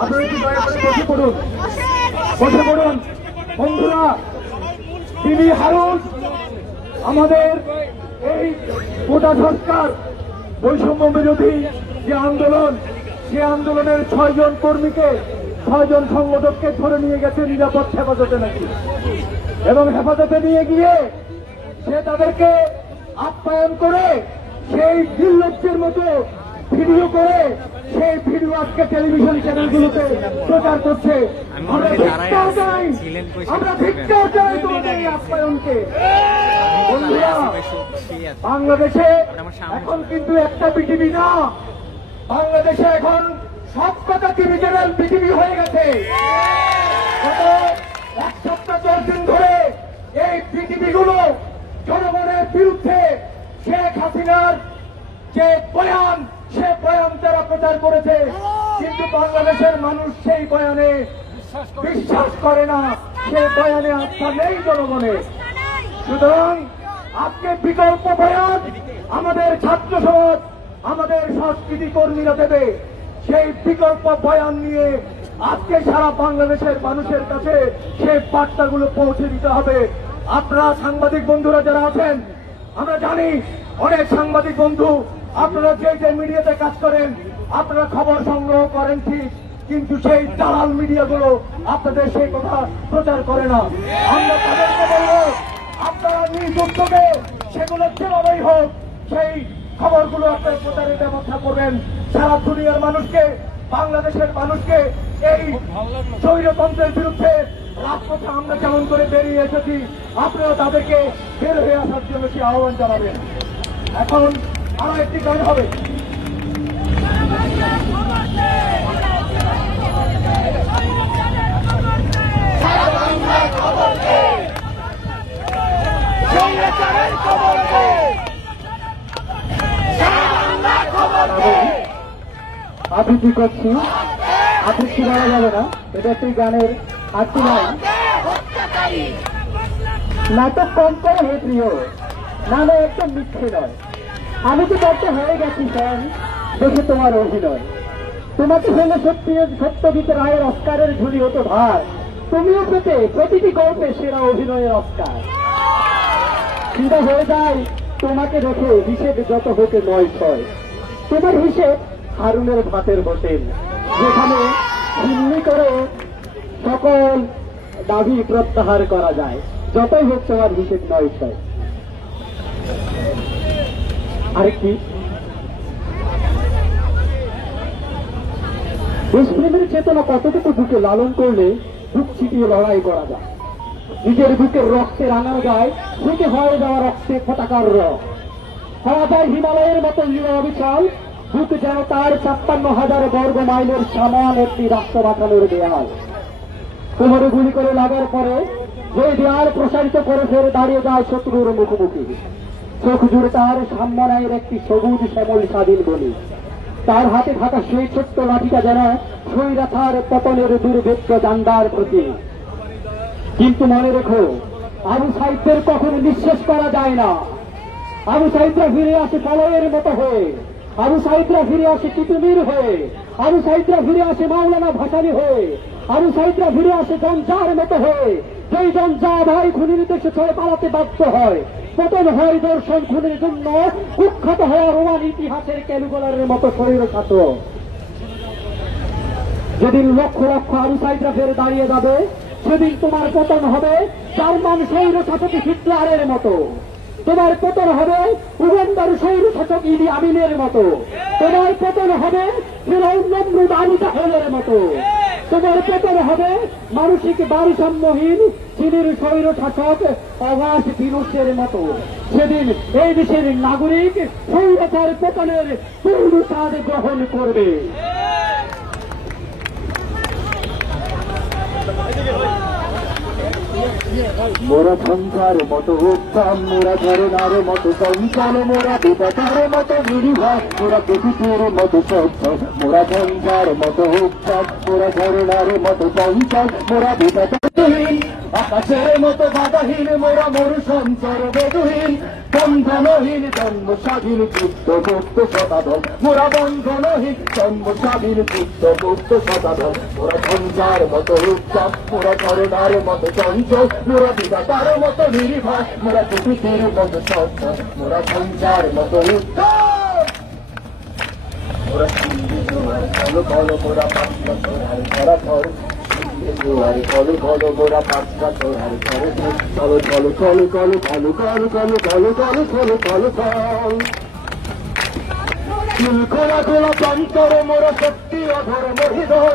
আপনারা একটু দয়া করে বসে পড়ুন, বসে পড়ুন। বন্ধুরা, তিনি হারুন আমাদের এই কোটা সংস্কার বৈষম্য বিরোধী যে আন্দোলন, সে আন্দোলনের 6 জন কর্মীকে, 6 জন সংগঠককে ধরে নিয়ে গেছে নিরাপদ হেফাজতে নাকি, এবং হেফাজতে নিয়ে গিয়ে সে তাদেরকে আপ্যায়ন করে সেই নির্লজ্জের মতো ভিডিও করে সেই ভিডিও আজকে টেলিভিশন চ্যানেলগুলোতে প্রচার করছে। আমরা ধিক্কার চাই, আমরা ধিক্কার চাই তোমাদের এই আপ্যায়নকে। বন্ধুরা, বাংলাদেশে এখন কিন্তু একটা পৃথিবী না, বাংলাদেশে এখন সব কথা টিভি চ্যানেল পৃথিবী হয়ে গেছে। গত 1 সপ্তাহ 10 দিন ধরে এই পৃথিবীগুলো জনগণের বিরুদ্ধে শেখ হাসিনার যে বয়ান, সে বয়ান তারা প্রচার করেছে, কিন্তু বাংলাদেশের মানুষ সেই বয়ানে বিশ্বাস করে না, সেই বয়ানে আস্থা নেই জনগণের। সুতরাং আজকে বিকল্প বয়ান আমাদের ছাত্র সমাজ, আমাদের সংস্কৃতি কর্মীরা দেবে। সেই বিকল্প বয়ান নিয়ে আজকে সারা বাংলাদেশের মানুষের কাছে সেই বার্তাগুলো পৌঁছে দিতে হবে। আপনারা সাংবাদিক বন্ধুরা যারা আছেন, আমরা জানি অনেক সাংবাদিক বন্ধু আপনারা যে যে মিডিয়াতে কাজ করেন, আপনারা খবর সংগ্রহ করেন ঠিক, কিন্তু সেই দালাল মিডিয়াগুলো আপনাদের সেই কথা প্রচার করে না। আমরা তাদেরকে বলবো, আপনারা নিজ উদ্যোগে সেগুলো যেভাবেই হোক সেই খবরগুলো আপনার প্রচারের ব্যবস্থা করবেন। সারা দুনিয়ার মানুষকে, বাংলাদেশের মানুষকে এই স্বৈরতন্ত্রের বিরুদ্ধে রাজপথে আমরা যেমন করে বেরিয়ে এসেছি, আপনারা তাদেরকে বের হয়ে আসার জন্য সে আহ্বান জানাবেন। এখন আরো একটি গান হবে। আবৃত্তি করছি, আবৃত্তি করা যাবে না, এটা একটি গানের আটটি লাইন। নাটক কম করে হে প্রিয়, নামে একদম মিথ্যে নয়, আমি তো করতে হয়ে গেছি ফ্যান দেখে তোমার অভিনয়। তোমাকে হলে সত্যজিৎ রায়ের অস্কারের ঝুলি হতো ভার, তুমিও পেতে প্রতিটি গল্পে সেরা অভিনয়ের অস্কার। চিন্তা হয়ে যায় তোমাকে দেখে হিসেব যত হতে 9-6, তোমার হিসেব হারুনের ভাতের হোটেল, যেখানে হিন্দি করে সকল দাবি প্রত্যাহার করা যায়, যতই হোক তোমার হিসেব 9-6। আরেকটি, দেশপ্রেমের চেতনা কতটুকু বুকে লালন করলে বুক ছিটিয়ে লড়াই করা যায়। নিজের বুকের রক্তে রাঙানো যায়, বুকে হয়ে যাওয়া রক্তে পতাকার রক, হওয়া যায় হিমালয়ের মতো অবিচাল, বুক যেন তার 56,000 বর্গ মাইলের সামান একটি রাষ্ট্র বাঁচানোর দেয়াল। কোমরে গুলি করে লাগার পরে যে দেয়াল প্রসারিত করে ফের দাঁড়িয়ে যায় শত্রুর মুখোমুখি, চোখ জুড়ে তার সাম্যনায়ের একটি সবুজ শ্যামল স্বাধীন বলি। তার হাতে থাকা সেই ছোট্ট লাঠিটা যেন স্বৈরাচার পতনের দুর্ভিক্ষ জান্ডার প্রতি। কিন্তু মনে রেখো, আবু সাইদদের কখনো নিঃশেষ করা যায় না। আবু সাইদরা ফিরে আসে প্রলয়ের মতো হয়ে, আবু সাইদরা ফিরে আসে তিতুমির হয়ে, আবু সাইদরা ফিরে আসে মাওলানা ভাসানী হয়ে, আবু সাইদরা ফিরে আসে জঞ্জার মতো হয়ে। সেই জঞ্জা ভাই খুনির দেশে ছেড়ে পালাতে বাধ্য হয়, পতন হয় দর্শন খুনের জন্য কুখ্যাত হওয়া রোমান ইতিহাসের ক্যালকুলারের মতো শরীর শাসক। যেদিন লক্ষ লক্ষ আবু সাইদরা ফেরে দাঁড়িয়ে যাবে, সেদিন তোমার পতন হবে জার্মান শৈর শাসক হিটলারের মতো, তোমার পতন হবে উগান্ডার শৈর শাসক ইদি আমিনের মতো, তোমার পতন হবে ফিরআউন নমরুদ আবু জাহেলের মতো, তোমার পতন হবে মানসিক ভারসাম্যহীন চীনের শৈর শাসক অগাস পিরোসের মতো। সেদিন এই দেশের নাগরিক স্বৈরাচার পতনের পূর্ণ স্বাদ গ্রহণ করবে। মোরা সংসার মতো উত্তম, মোরা ঝরনার মতো চঞ্চল, মোরা বিপদের মতো নির্ভর, মোরা প্রকৃতির মতো স্বচ্ছ, মোরা সংসার মতো উত্তম, মোরা ঝরনার মতো চঞ্চল, মোরা বিপদহীন, আকাশের মতো বাধাহীন, মোরা মরু সঞ্চর বেদহীন, বন্ধনহীন জন্ম স্বাধীন চিত্ত মুক্ত শতাধন, মোরা বন্ধনহীন জন্ম স্বাধীন চিত্ত মুক্ত শতাধন, মোরা সংসার মতো উত্তম, মোরা ঝরনার মতো চঞ্চল, মোরা বিধাতার মতো নির্ভর, মোরা প্রকৃতির মতো স্বচ্ছ, মোরা সংসার মতো উত্তম। মোরা কলো কলো মোরা পাঁচটা তোরার ধরা ধর, কলো কলো মোরা পাঁচটা তোরার ধরে ধর, চলো চলো চলো চলো চলো চলো চলো চলো চলো চলো চলো চল। খোলা খোলা প্রান্তর মোরা শক্তি অধর মহিধর,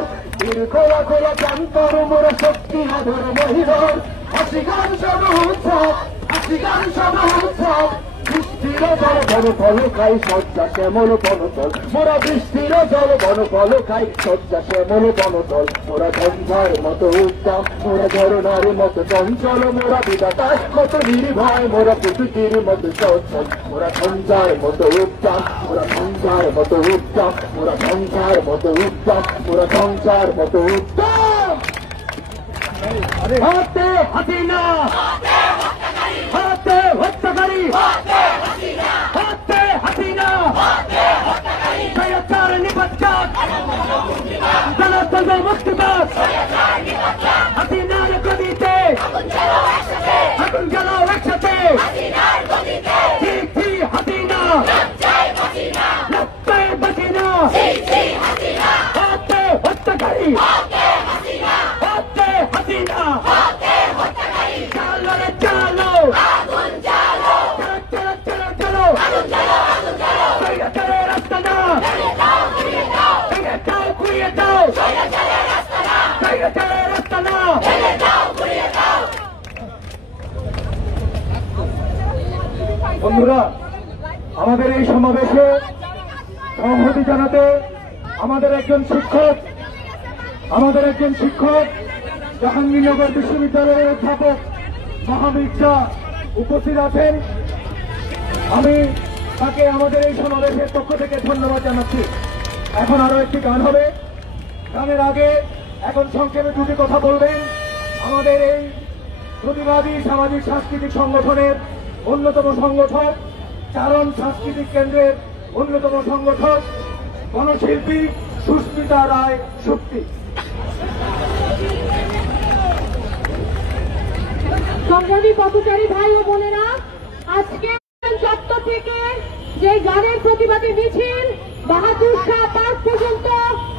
খোলা খোলা প্রান্তর মোরা শক্তি অধর মহিধর, হাসি গান সব উৎসব, হাসি গান সব উৎসব, বৃষ্টির জল বন ফল খাই সজ্জা শ্যামল বনতল, মোরা বৃষ্টির জল বন ফল খাই সজ্জা শ্যামল বনতল, মোরা ঝঞ্ঝার মতো উত্তম, মোরা ঝরনার মতো চঞ্চল, মোরা বিধাতার মতো নির্ভয়, মোরা প্রকৃতির মতো সচ্ছল, মোরা ঝঞ্ঝার মতো উত্তম, মোরা ঝঞ্ঝার মতো উত্তম, মোরা ঝঞ্ঝার মতো উত্তম, মোরা ঝঞ্ঝার মতো উত্তম। হাতে হাসিনা, হাতে হত্যাকারী, হাতে হাসিনা, স্বৈরাচার নিপাতকারী, জনতন্ত্র মুক্তিবাদ, হাসিনার গদিতে আগুন জ্বালাও একসাথে, জি হাসিনা, লক্ষ্যে বাসিনা, হাতে হত্যাকারী, হাতে হাসিনা, চালো রে চালো, চলো চলো চলো চলো, স্বৈরাচারের রাস্তা না, ভেঙে দাও ঘুরিয়ে দাও, স্বৈরাচারের রাস্তা না। বন্ধুরা, আমাদের এই সমাবেশে সংহতি জানাতে আমাদের একজন শিক্ষক জাহাঙ্গীরনগর বিশ্ববিদ্যালয়ের অধ্যাপক মহামির্জা উপস্থিত আছেন। আমি তাকে আমাদের এই সমাবেশের পক্ষ থেকে ধন্যবাদ জানাচ্ছি। এখন আরো একটি গান হবে, গানের আগে এখন সংক্ষেপে দুটি কথা বলবেন আমাদের এই প্রতিবাদী সামাজিক সাংস্কৃতিক সংগঠনের অন্যতম সংগঠক, চারণ সাংস্কৃতিক কেন্দ্রের অন্যতম সংগঠক গণশিল্পী সুস্মিতা রায় শক্তি। সংগ্রামী পথচারী ভাই ও বোনেরা, আজকে চত্বর থেকে যে গানের প্রতিবাদী মিছিল বাহাদুর শাহ পার্ক পর্যন্ত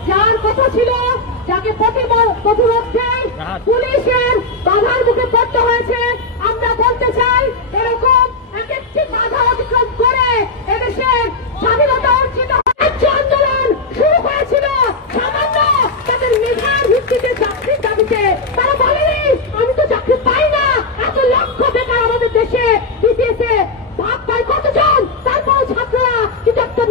যার কথা ছিল, যাকে প্রতিমধ্যে পুলিশের বাধার মুখে পড়তে হয়েছে, আমরা বলতে চাই এরকম এক একটি বাধা অতিক্রম করে এদেশের স্বাধীনতা অর্জিত আন্দোলন শুরু হয়েছিল সামান্য তাদের মেধার ভিত্তিতে চাকরির দাবিতে। তারা বলেনি আমি তো চাকরি পাই না, এত লক্ষ বেকার আমাদের দেশে বিপিএসে ভাগ পায় কতজন, তারপর ছাত্ররা কিন্তু একটা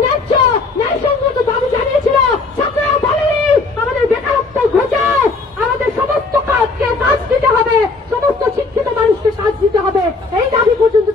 ন্যায়সঙ্গত দাবি জানিয়েছিল। ছাত্ররা বলেনি আমাদের বেকারত্ব ঘোচাও, আমাদের সমস্ত কাজকে কাজ দিতে হবে, সমস্ত শিক্ষিত মানুষকে কাজ দিতে হবে, এই দাবি পর্যন্ত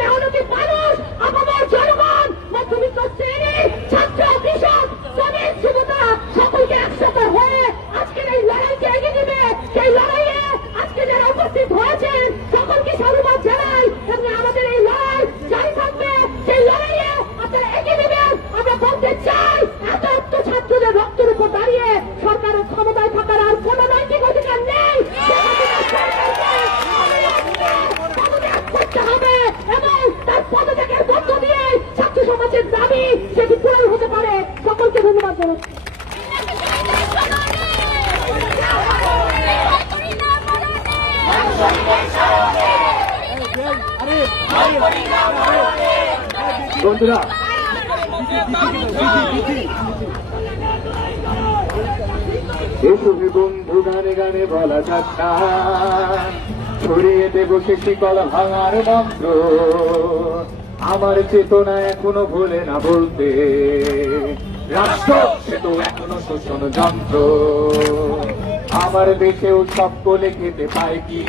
মেহনতি মানুষ, আপামর জনগণ, মধ্যবিত্ত শ্রেণী, ছাত্র, কৃষক, শ্রমিক, যুবতা সকলকে একসাথে হয়ে আজকের এই লড়াইকে এগিয়ে নেবে। সেই লড়াইয়ে আজকে যারা উপস্থিত হয়েছেন সকলকে সাধুবাদ জানাই এবং আমাদের এই লড়াই জারি থাকবে। সেই লড়াইয়ে আপনারা এগিয়ে নেবেন। আমরা বলতে চাই, এত ছাত্রদের রক্তের উপর দাঁড়িয়ে সরকারের ক্ষমতায় থাকার আর কোন নৈতিক অধিকার নেই। করতে হবে এবং তার পদত্যাগের মধ্য দিয়ে ছাত্র সমাজের দাবি সেটি পূরণ হতে পারে। সকলকে ধন্যবাদ জানাচ্ছি। বন্ধুরা, এসো বন্ধু, গানে গানে বলা যাক না, ছড়িয়ে দেব সে শিকল ভাঙার মন্ত্র। আমার চেতনা এখনো ভোলে না বলতে, রাষ্ট্র সে তো এখনো শোষণ যন্ত্র। আমার দেশেও সকলে খেতে পায় কি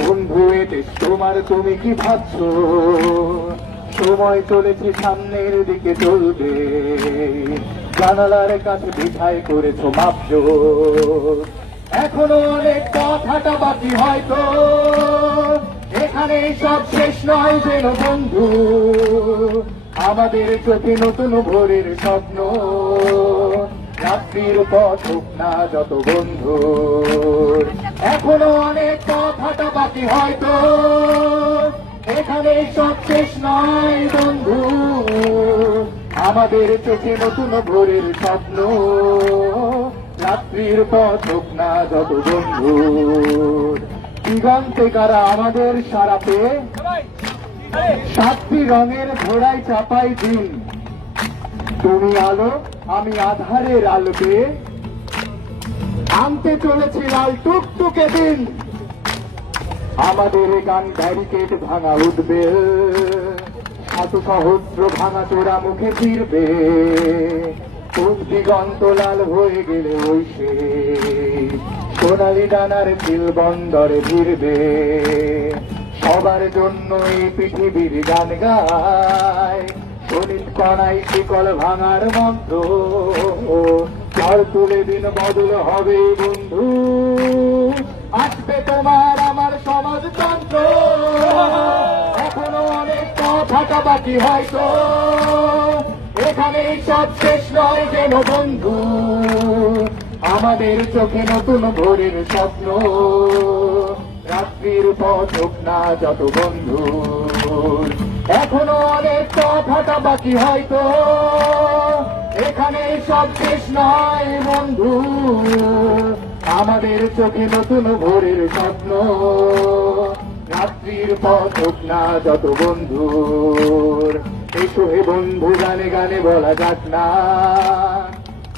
বন্ধু, এ দেশ তোমার, তুমি কি ভাবছো? সময় চলেছে সামনের দিকে চলবে, জানালার কাছে বিছাই করেছো মাপজোক। এখনো অনেক কথাটা বাকি, হয়তো এখানে সব শেষ নয় যেন বন্ধু। আমাদের চোখে নতুন ভোরের স্বপ্ন, রাত্রির পথ হোক না যত বন্ধু। এখনো অনেক কথাটা বাকি, হয়তো এখানে সব শেষ নয় বন্ধু। আমাদের চোখে নতুন ভোরের স্বপ্ন, রাত্রির পথ হোক না যত বন্ধু। দিগন্তে কারা আমাদের সারা পেয়ে, সাতটি রঙের ঘোড়ায় চাপাই দিন। তুমি আলো, আমি আধারের আলো পেয়ে আনতে চলেছি লাল টুকটুকে দিন। আমাদের গান ব্যারিকেড ভাঙা উঠবে, শত সহস্র ভাঙা চোরা মুখে ফিরবে। খুব দিগন্ত লাল হয়ে গেলে ওই সে সোনালি ডানার বিল বন্দরে ভিড়বে। সবার জন্য এই পৃথিবীর গান গায়, শনিত কণাই শিকল ভাঙার মন্ত্র। ঝড় তুলে দিন বদল হবে বন্ধু, আসবে তোমার আমার সমাজতন্ত্র। এখনো অনেক কথাটা বাকি, হয়তো এখানে সব শেষ নয় যেন বন্ধু। আমাদের চোখে নতুন ভোরের স্বপ্ন, রাত্রির পথ হোক না যত বন্ধু। এখনো অনেক কথাটা বাকি, হয়তো এখানে সব শেষ নয় বন্ধু। আমাদের চোখে নতুন ভোরের স্বপ্ন, রাত্রির পথ হোক না যত বন্ধুর। এসো হে বন্ধু, গানে গানে বলা যাক না,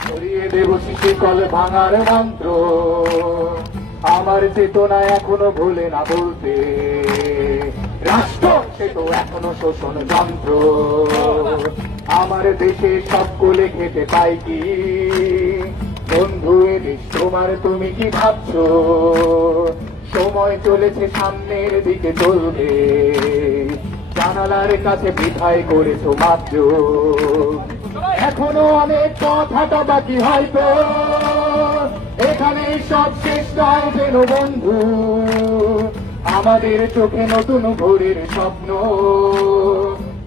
ছড়িয়ে দেব শিকল ভাঙার মন্ত্র। আমার চেতনা এখনো ভোলে না বলতে, রাষ্ট্র সে তো এখনো শোষণ যন্ত্র। আমার দেশে সকলে খেতে পাই কি বন্ধু, এ দেশ তোমার, তুমি কি ভাবছো? সময় চলেছে সামনের দিকে চলবে, জানালার কাছে বিধায় করেছো মাপজোক। এখনো অনেক কথাটা বাকি, হয়তো এখানে সব শেষ নয় যেন বন্ধু। আমাদের চোখে নতুন ভোরের স্বপ্ন,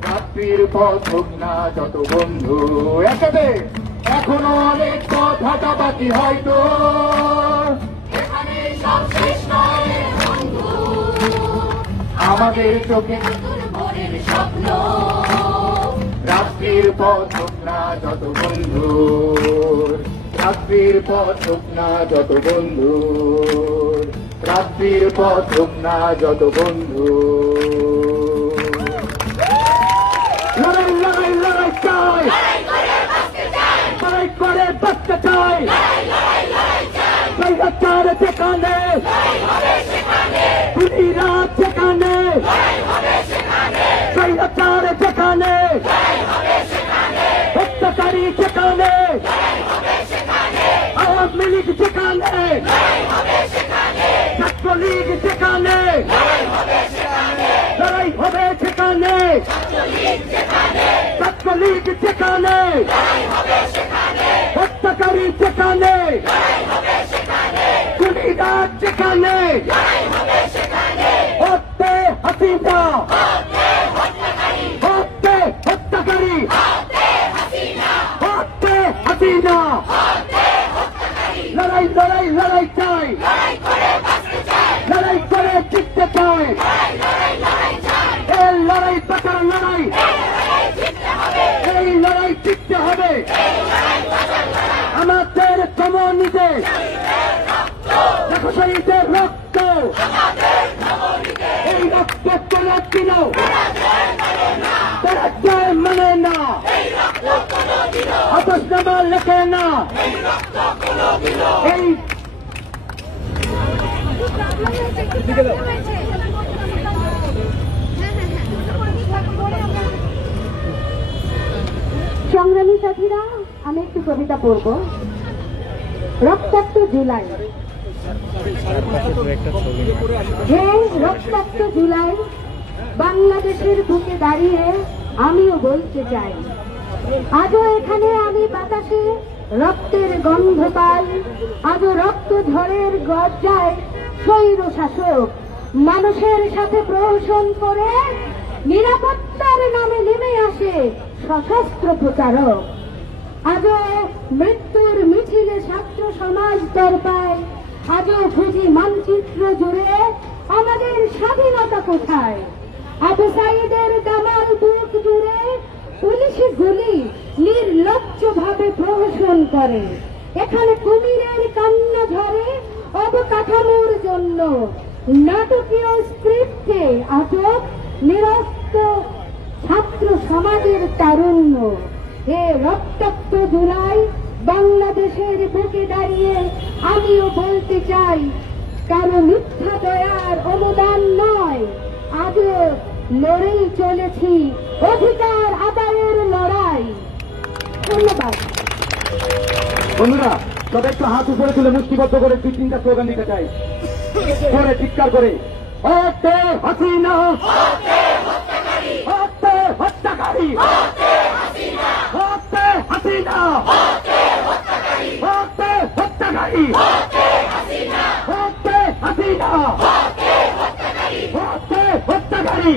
রাত্রির পথ হোক না যত বন্ধু। একসাথে এখনো অনেক কথাটা বাকি, হয়তো এখানে সব শেষ নয় বন্ধু। আমাদের চোখে নতুন ভোরের স্বপ্ন, রাত্রির পথ হোক না যত বন্ধু। রাত্রির পথ হোক না যত বন্ধু, রাত্রির পথ হোক না যত বন্ধু। লড়াই লড়াই লড়াই চাই, লড়াই করে বাঁচতে চাই। স্বৈরাচার যেখানে, খুনিরা যেখানে, স্বৈরাচার যেখানে, হত্যাকারী যেখানে, আওয়ামী লীগ যেখানে, ছাত্রলীগ যেখানে, লড়াই হবে ছাত্রলীগ যেখানে, হত্যাকারী যেখানে, খুনিরা যেখানে, হত্যে হাসিনা, হত্যে হত্যাকারী, হত্যে হাসিনা, লড়াই লড়াই লড়াই চাই, লড়াই করে জিততে চাই, এই লড়াই বাঁচার লড়াই, এই লড়াই জিততে হবে। আমাদের ধমনীতে দেখো শহীদের রক্ত, এই রক্ত কোনদিনও পরাজয় মানে না, আপসনামা লেখে না। এই সংগ্রামী সাথীরা, আমি একটু কবিতা পড়ব। রক্তাক্ত জুলাই। হে রক্তাক্ত জুলাই, বাংলাদেশের বুকে দাঁড়িয়ে আমিও বলতে চাই, আজও এখানে আমি বাতাসে রক্তের গন্ধ পাই, আজও রক্ত ঝড়ের গর্জায় স্বৈর শাসক মানুষের সাথে প্রহসন করে নিরাপত্তার নামে নেমে আসে সশস্ত্র প্রচারক। আজও মৃত্যুর মিছিলে ছাত্র সমাজ তরপায়, আজও খুঁজি মানচিত্র জুড়ে আমাদের স্বাধীনতা কোথায়। আবু সাইদের দামাল বুক জুড়ে পুলিশি গুলি নির্লজ্জ ভাবে প্রহসন করে, এখানে কুমিরের কান্না ঝরে অবকাঠামোর জন্য, নাটকীয় স্ক্রিপ্টে আটক নিরস্ত ছাত্র সমাজের তারুণ্য। হে রক্তাক্ত জুলাই, বাংলাদেশের বুকে দাঁড়িয়ে আমিও বলতে চাই, কারো মিথ্যা দয়ার অনুদান নয়, আজও লড়েই চলেছি অধিকার আদায়ের লড়াই। ধন্যবাদ। বন্ধুরা, তবে একটু হাত উপরে তুলে মুষ্টিবদ্ধ করে 2-3টা স্লোগান দিতে চাই, করে চিৎকার করে, হত্যে হাসিনা, হত্যে হত্যাকারী, হত্যে হাসিনা, হত্যে হত্যাকারী, হত্যে হাসিনা, হত্যে হত্যাকারী,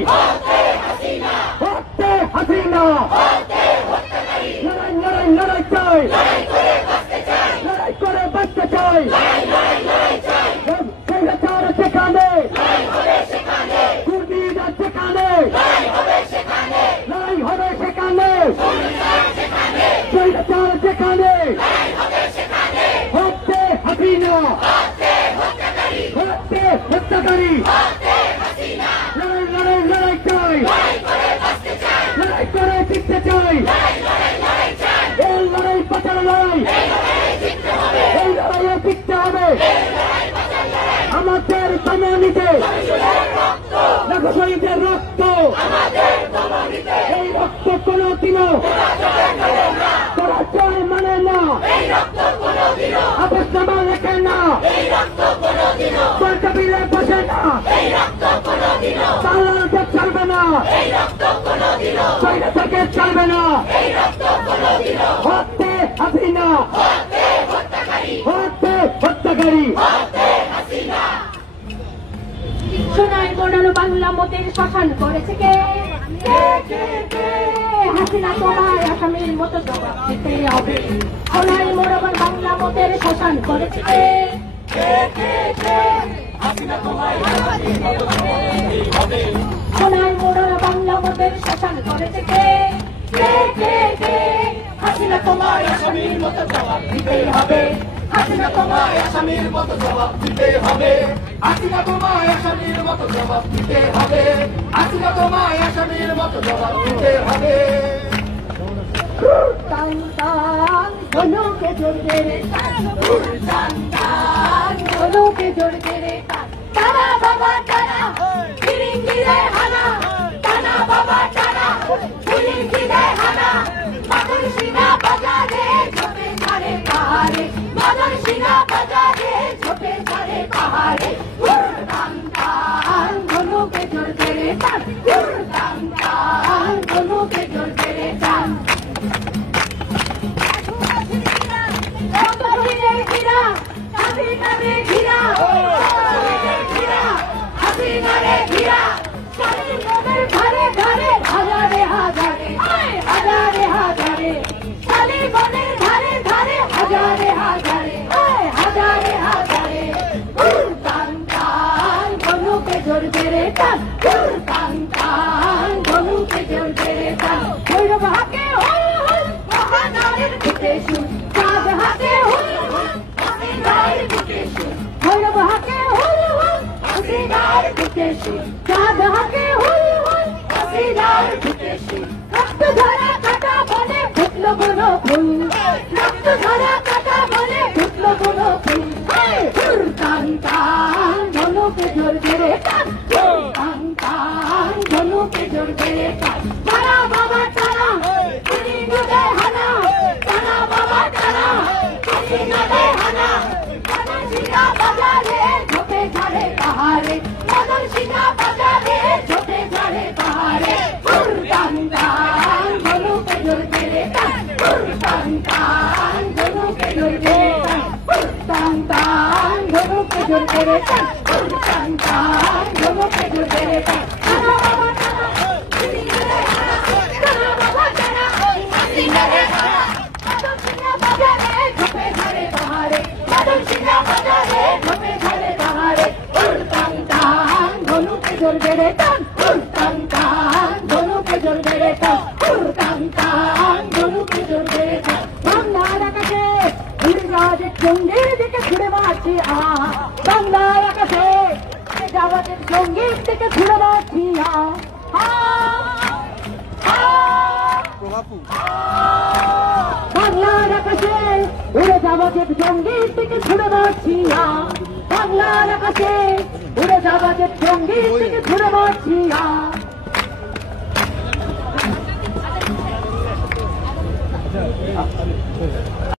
হত্যে হাসিনা। লড়াই লড়াই লড়াই চাই, লড়াই করে বাঁচতে চাই, স্বৈরাচার যেখানে, কুর্মীরা যেখানে, লড়াই হবে সেখানে, স্বৈরাচার যেখানে, হত্যে হাসিনা, হত্যে হত্যাকারী, লড়াই লড়াই লড়াই চাই, লড়াই করে জিততে চাই, এই লড়াই বাঁচার লড়াই, এই লড়াইয়ে জিততে হবে। আমাদের ধমনীতে দেখো শহীদের রক্ত, এই রক্ত কোনদিনও পরাজয় মানে না, আপসনামা লেখে না, টেবিলে বসে না, তাহলে চলবে না, থেকে চলবে না। হত্যে হাসিনা, হত্যে হত্যাকারী। সোনায় মোড়ানো বাংলা মতের শ্মশান করেছে কে? হাসিনা তোমায় আসামির মতো জবাব দিতে হবে। সোনায় মোড়ানো বাংলা মতের শ্মশান করেছে কে? সোনায় মোড়ানো বাংলা মতের শ্মশান করেছে কে? হাসিনা তোমায় আসামির মতো জবাব দিতে হবে। হাসিনা তোমায় আসামির মতো জবাব দিতে হবে। হাসিনা তোমায় আসামির মতো জবাব দিতে হবে। হাসিনা তোমায় আসামির মতো জবাব দিতে হবে। টান টান ধনুকে জড়বে রে টান, টান টান ধনুকে জড়বে রে টান। টানা বাবা টানা, ফিরিঙ্গিরে হানা। টানা বাবা টানা, ফিরিঙ্গিরে হানা। মাদুর সিনা বাজারে ঝোপে ঝাড়ে পাহাড়ে। মাদুর সিনা বাজারে ঝোপে ঝাড়ে পাহাড়ে। টান টান ধনুকে জড়বে রে টান, টান টান বিদেশি চাঁদ হাকে হুল হুল হাসিনার বিদেশি রক্ত ধরা কাটা বলে ফুটলো কোনো ফুল রক্ত ধরা কাটা বলে ফুটলো কোনো ফুল টান টান ধনুকে জোর ধরে টান টান টান ধনুকে জোর ধরে টান তারা বাবা তারা তিনি নদে হানা তারা বাবা তারা তিনি নদে হানা মদন সিংহা বাজারে ঝোপে ঝাড়ে পাহাড়ে মদন সিংহা বাজারে ঝোপে ঝাড়ে পাহাড়ে টান টান ধনুকে জোর ধরে টান টান টান ধনুকে জোর ধরে টান টান ধনুকে জোর ধরে টান টান টান ধনুকে জোর ধরে টান তারা বাবা তারা তিনি নদে হানা তারা বাবা তারা তিনি নদে হানা মদন সিংহা বাজারে ঝোপে ঝাড়ে পাহাড়ে মদন সিংহা বাজারে ঝোপে ঝাড়ে পাহাড়ে টান টান ধনুকে জোর ধরে টান টান টান ধনুকে জোর ধরে টান টান টান ধনুকে জোর ধরে টান বাংলার আকাশে উড়িরাজের জঙ্গির দিকে ছুড়ে মারছি বাংলার আকাশে যাওয়াদের জঙ্গির দিকে ছুড়ে মারছি বাংলার আকাশে উড়ে যাওয়া যে জঙ্গির দিকে ছুড়ে মারছি বাংলার আকাশে উড়ে যাওয়া যে জঙ্গির দিকে ছুড়ে মারছি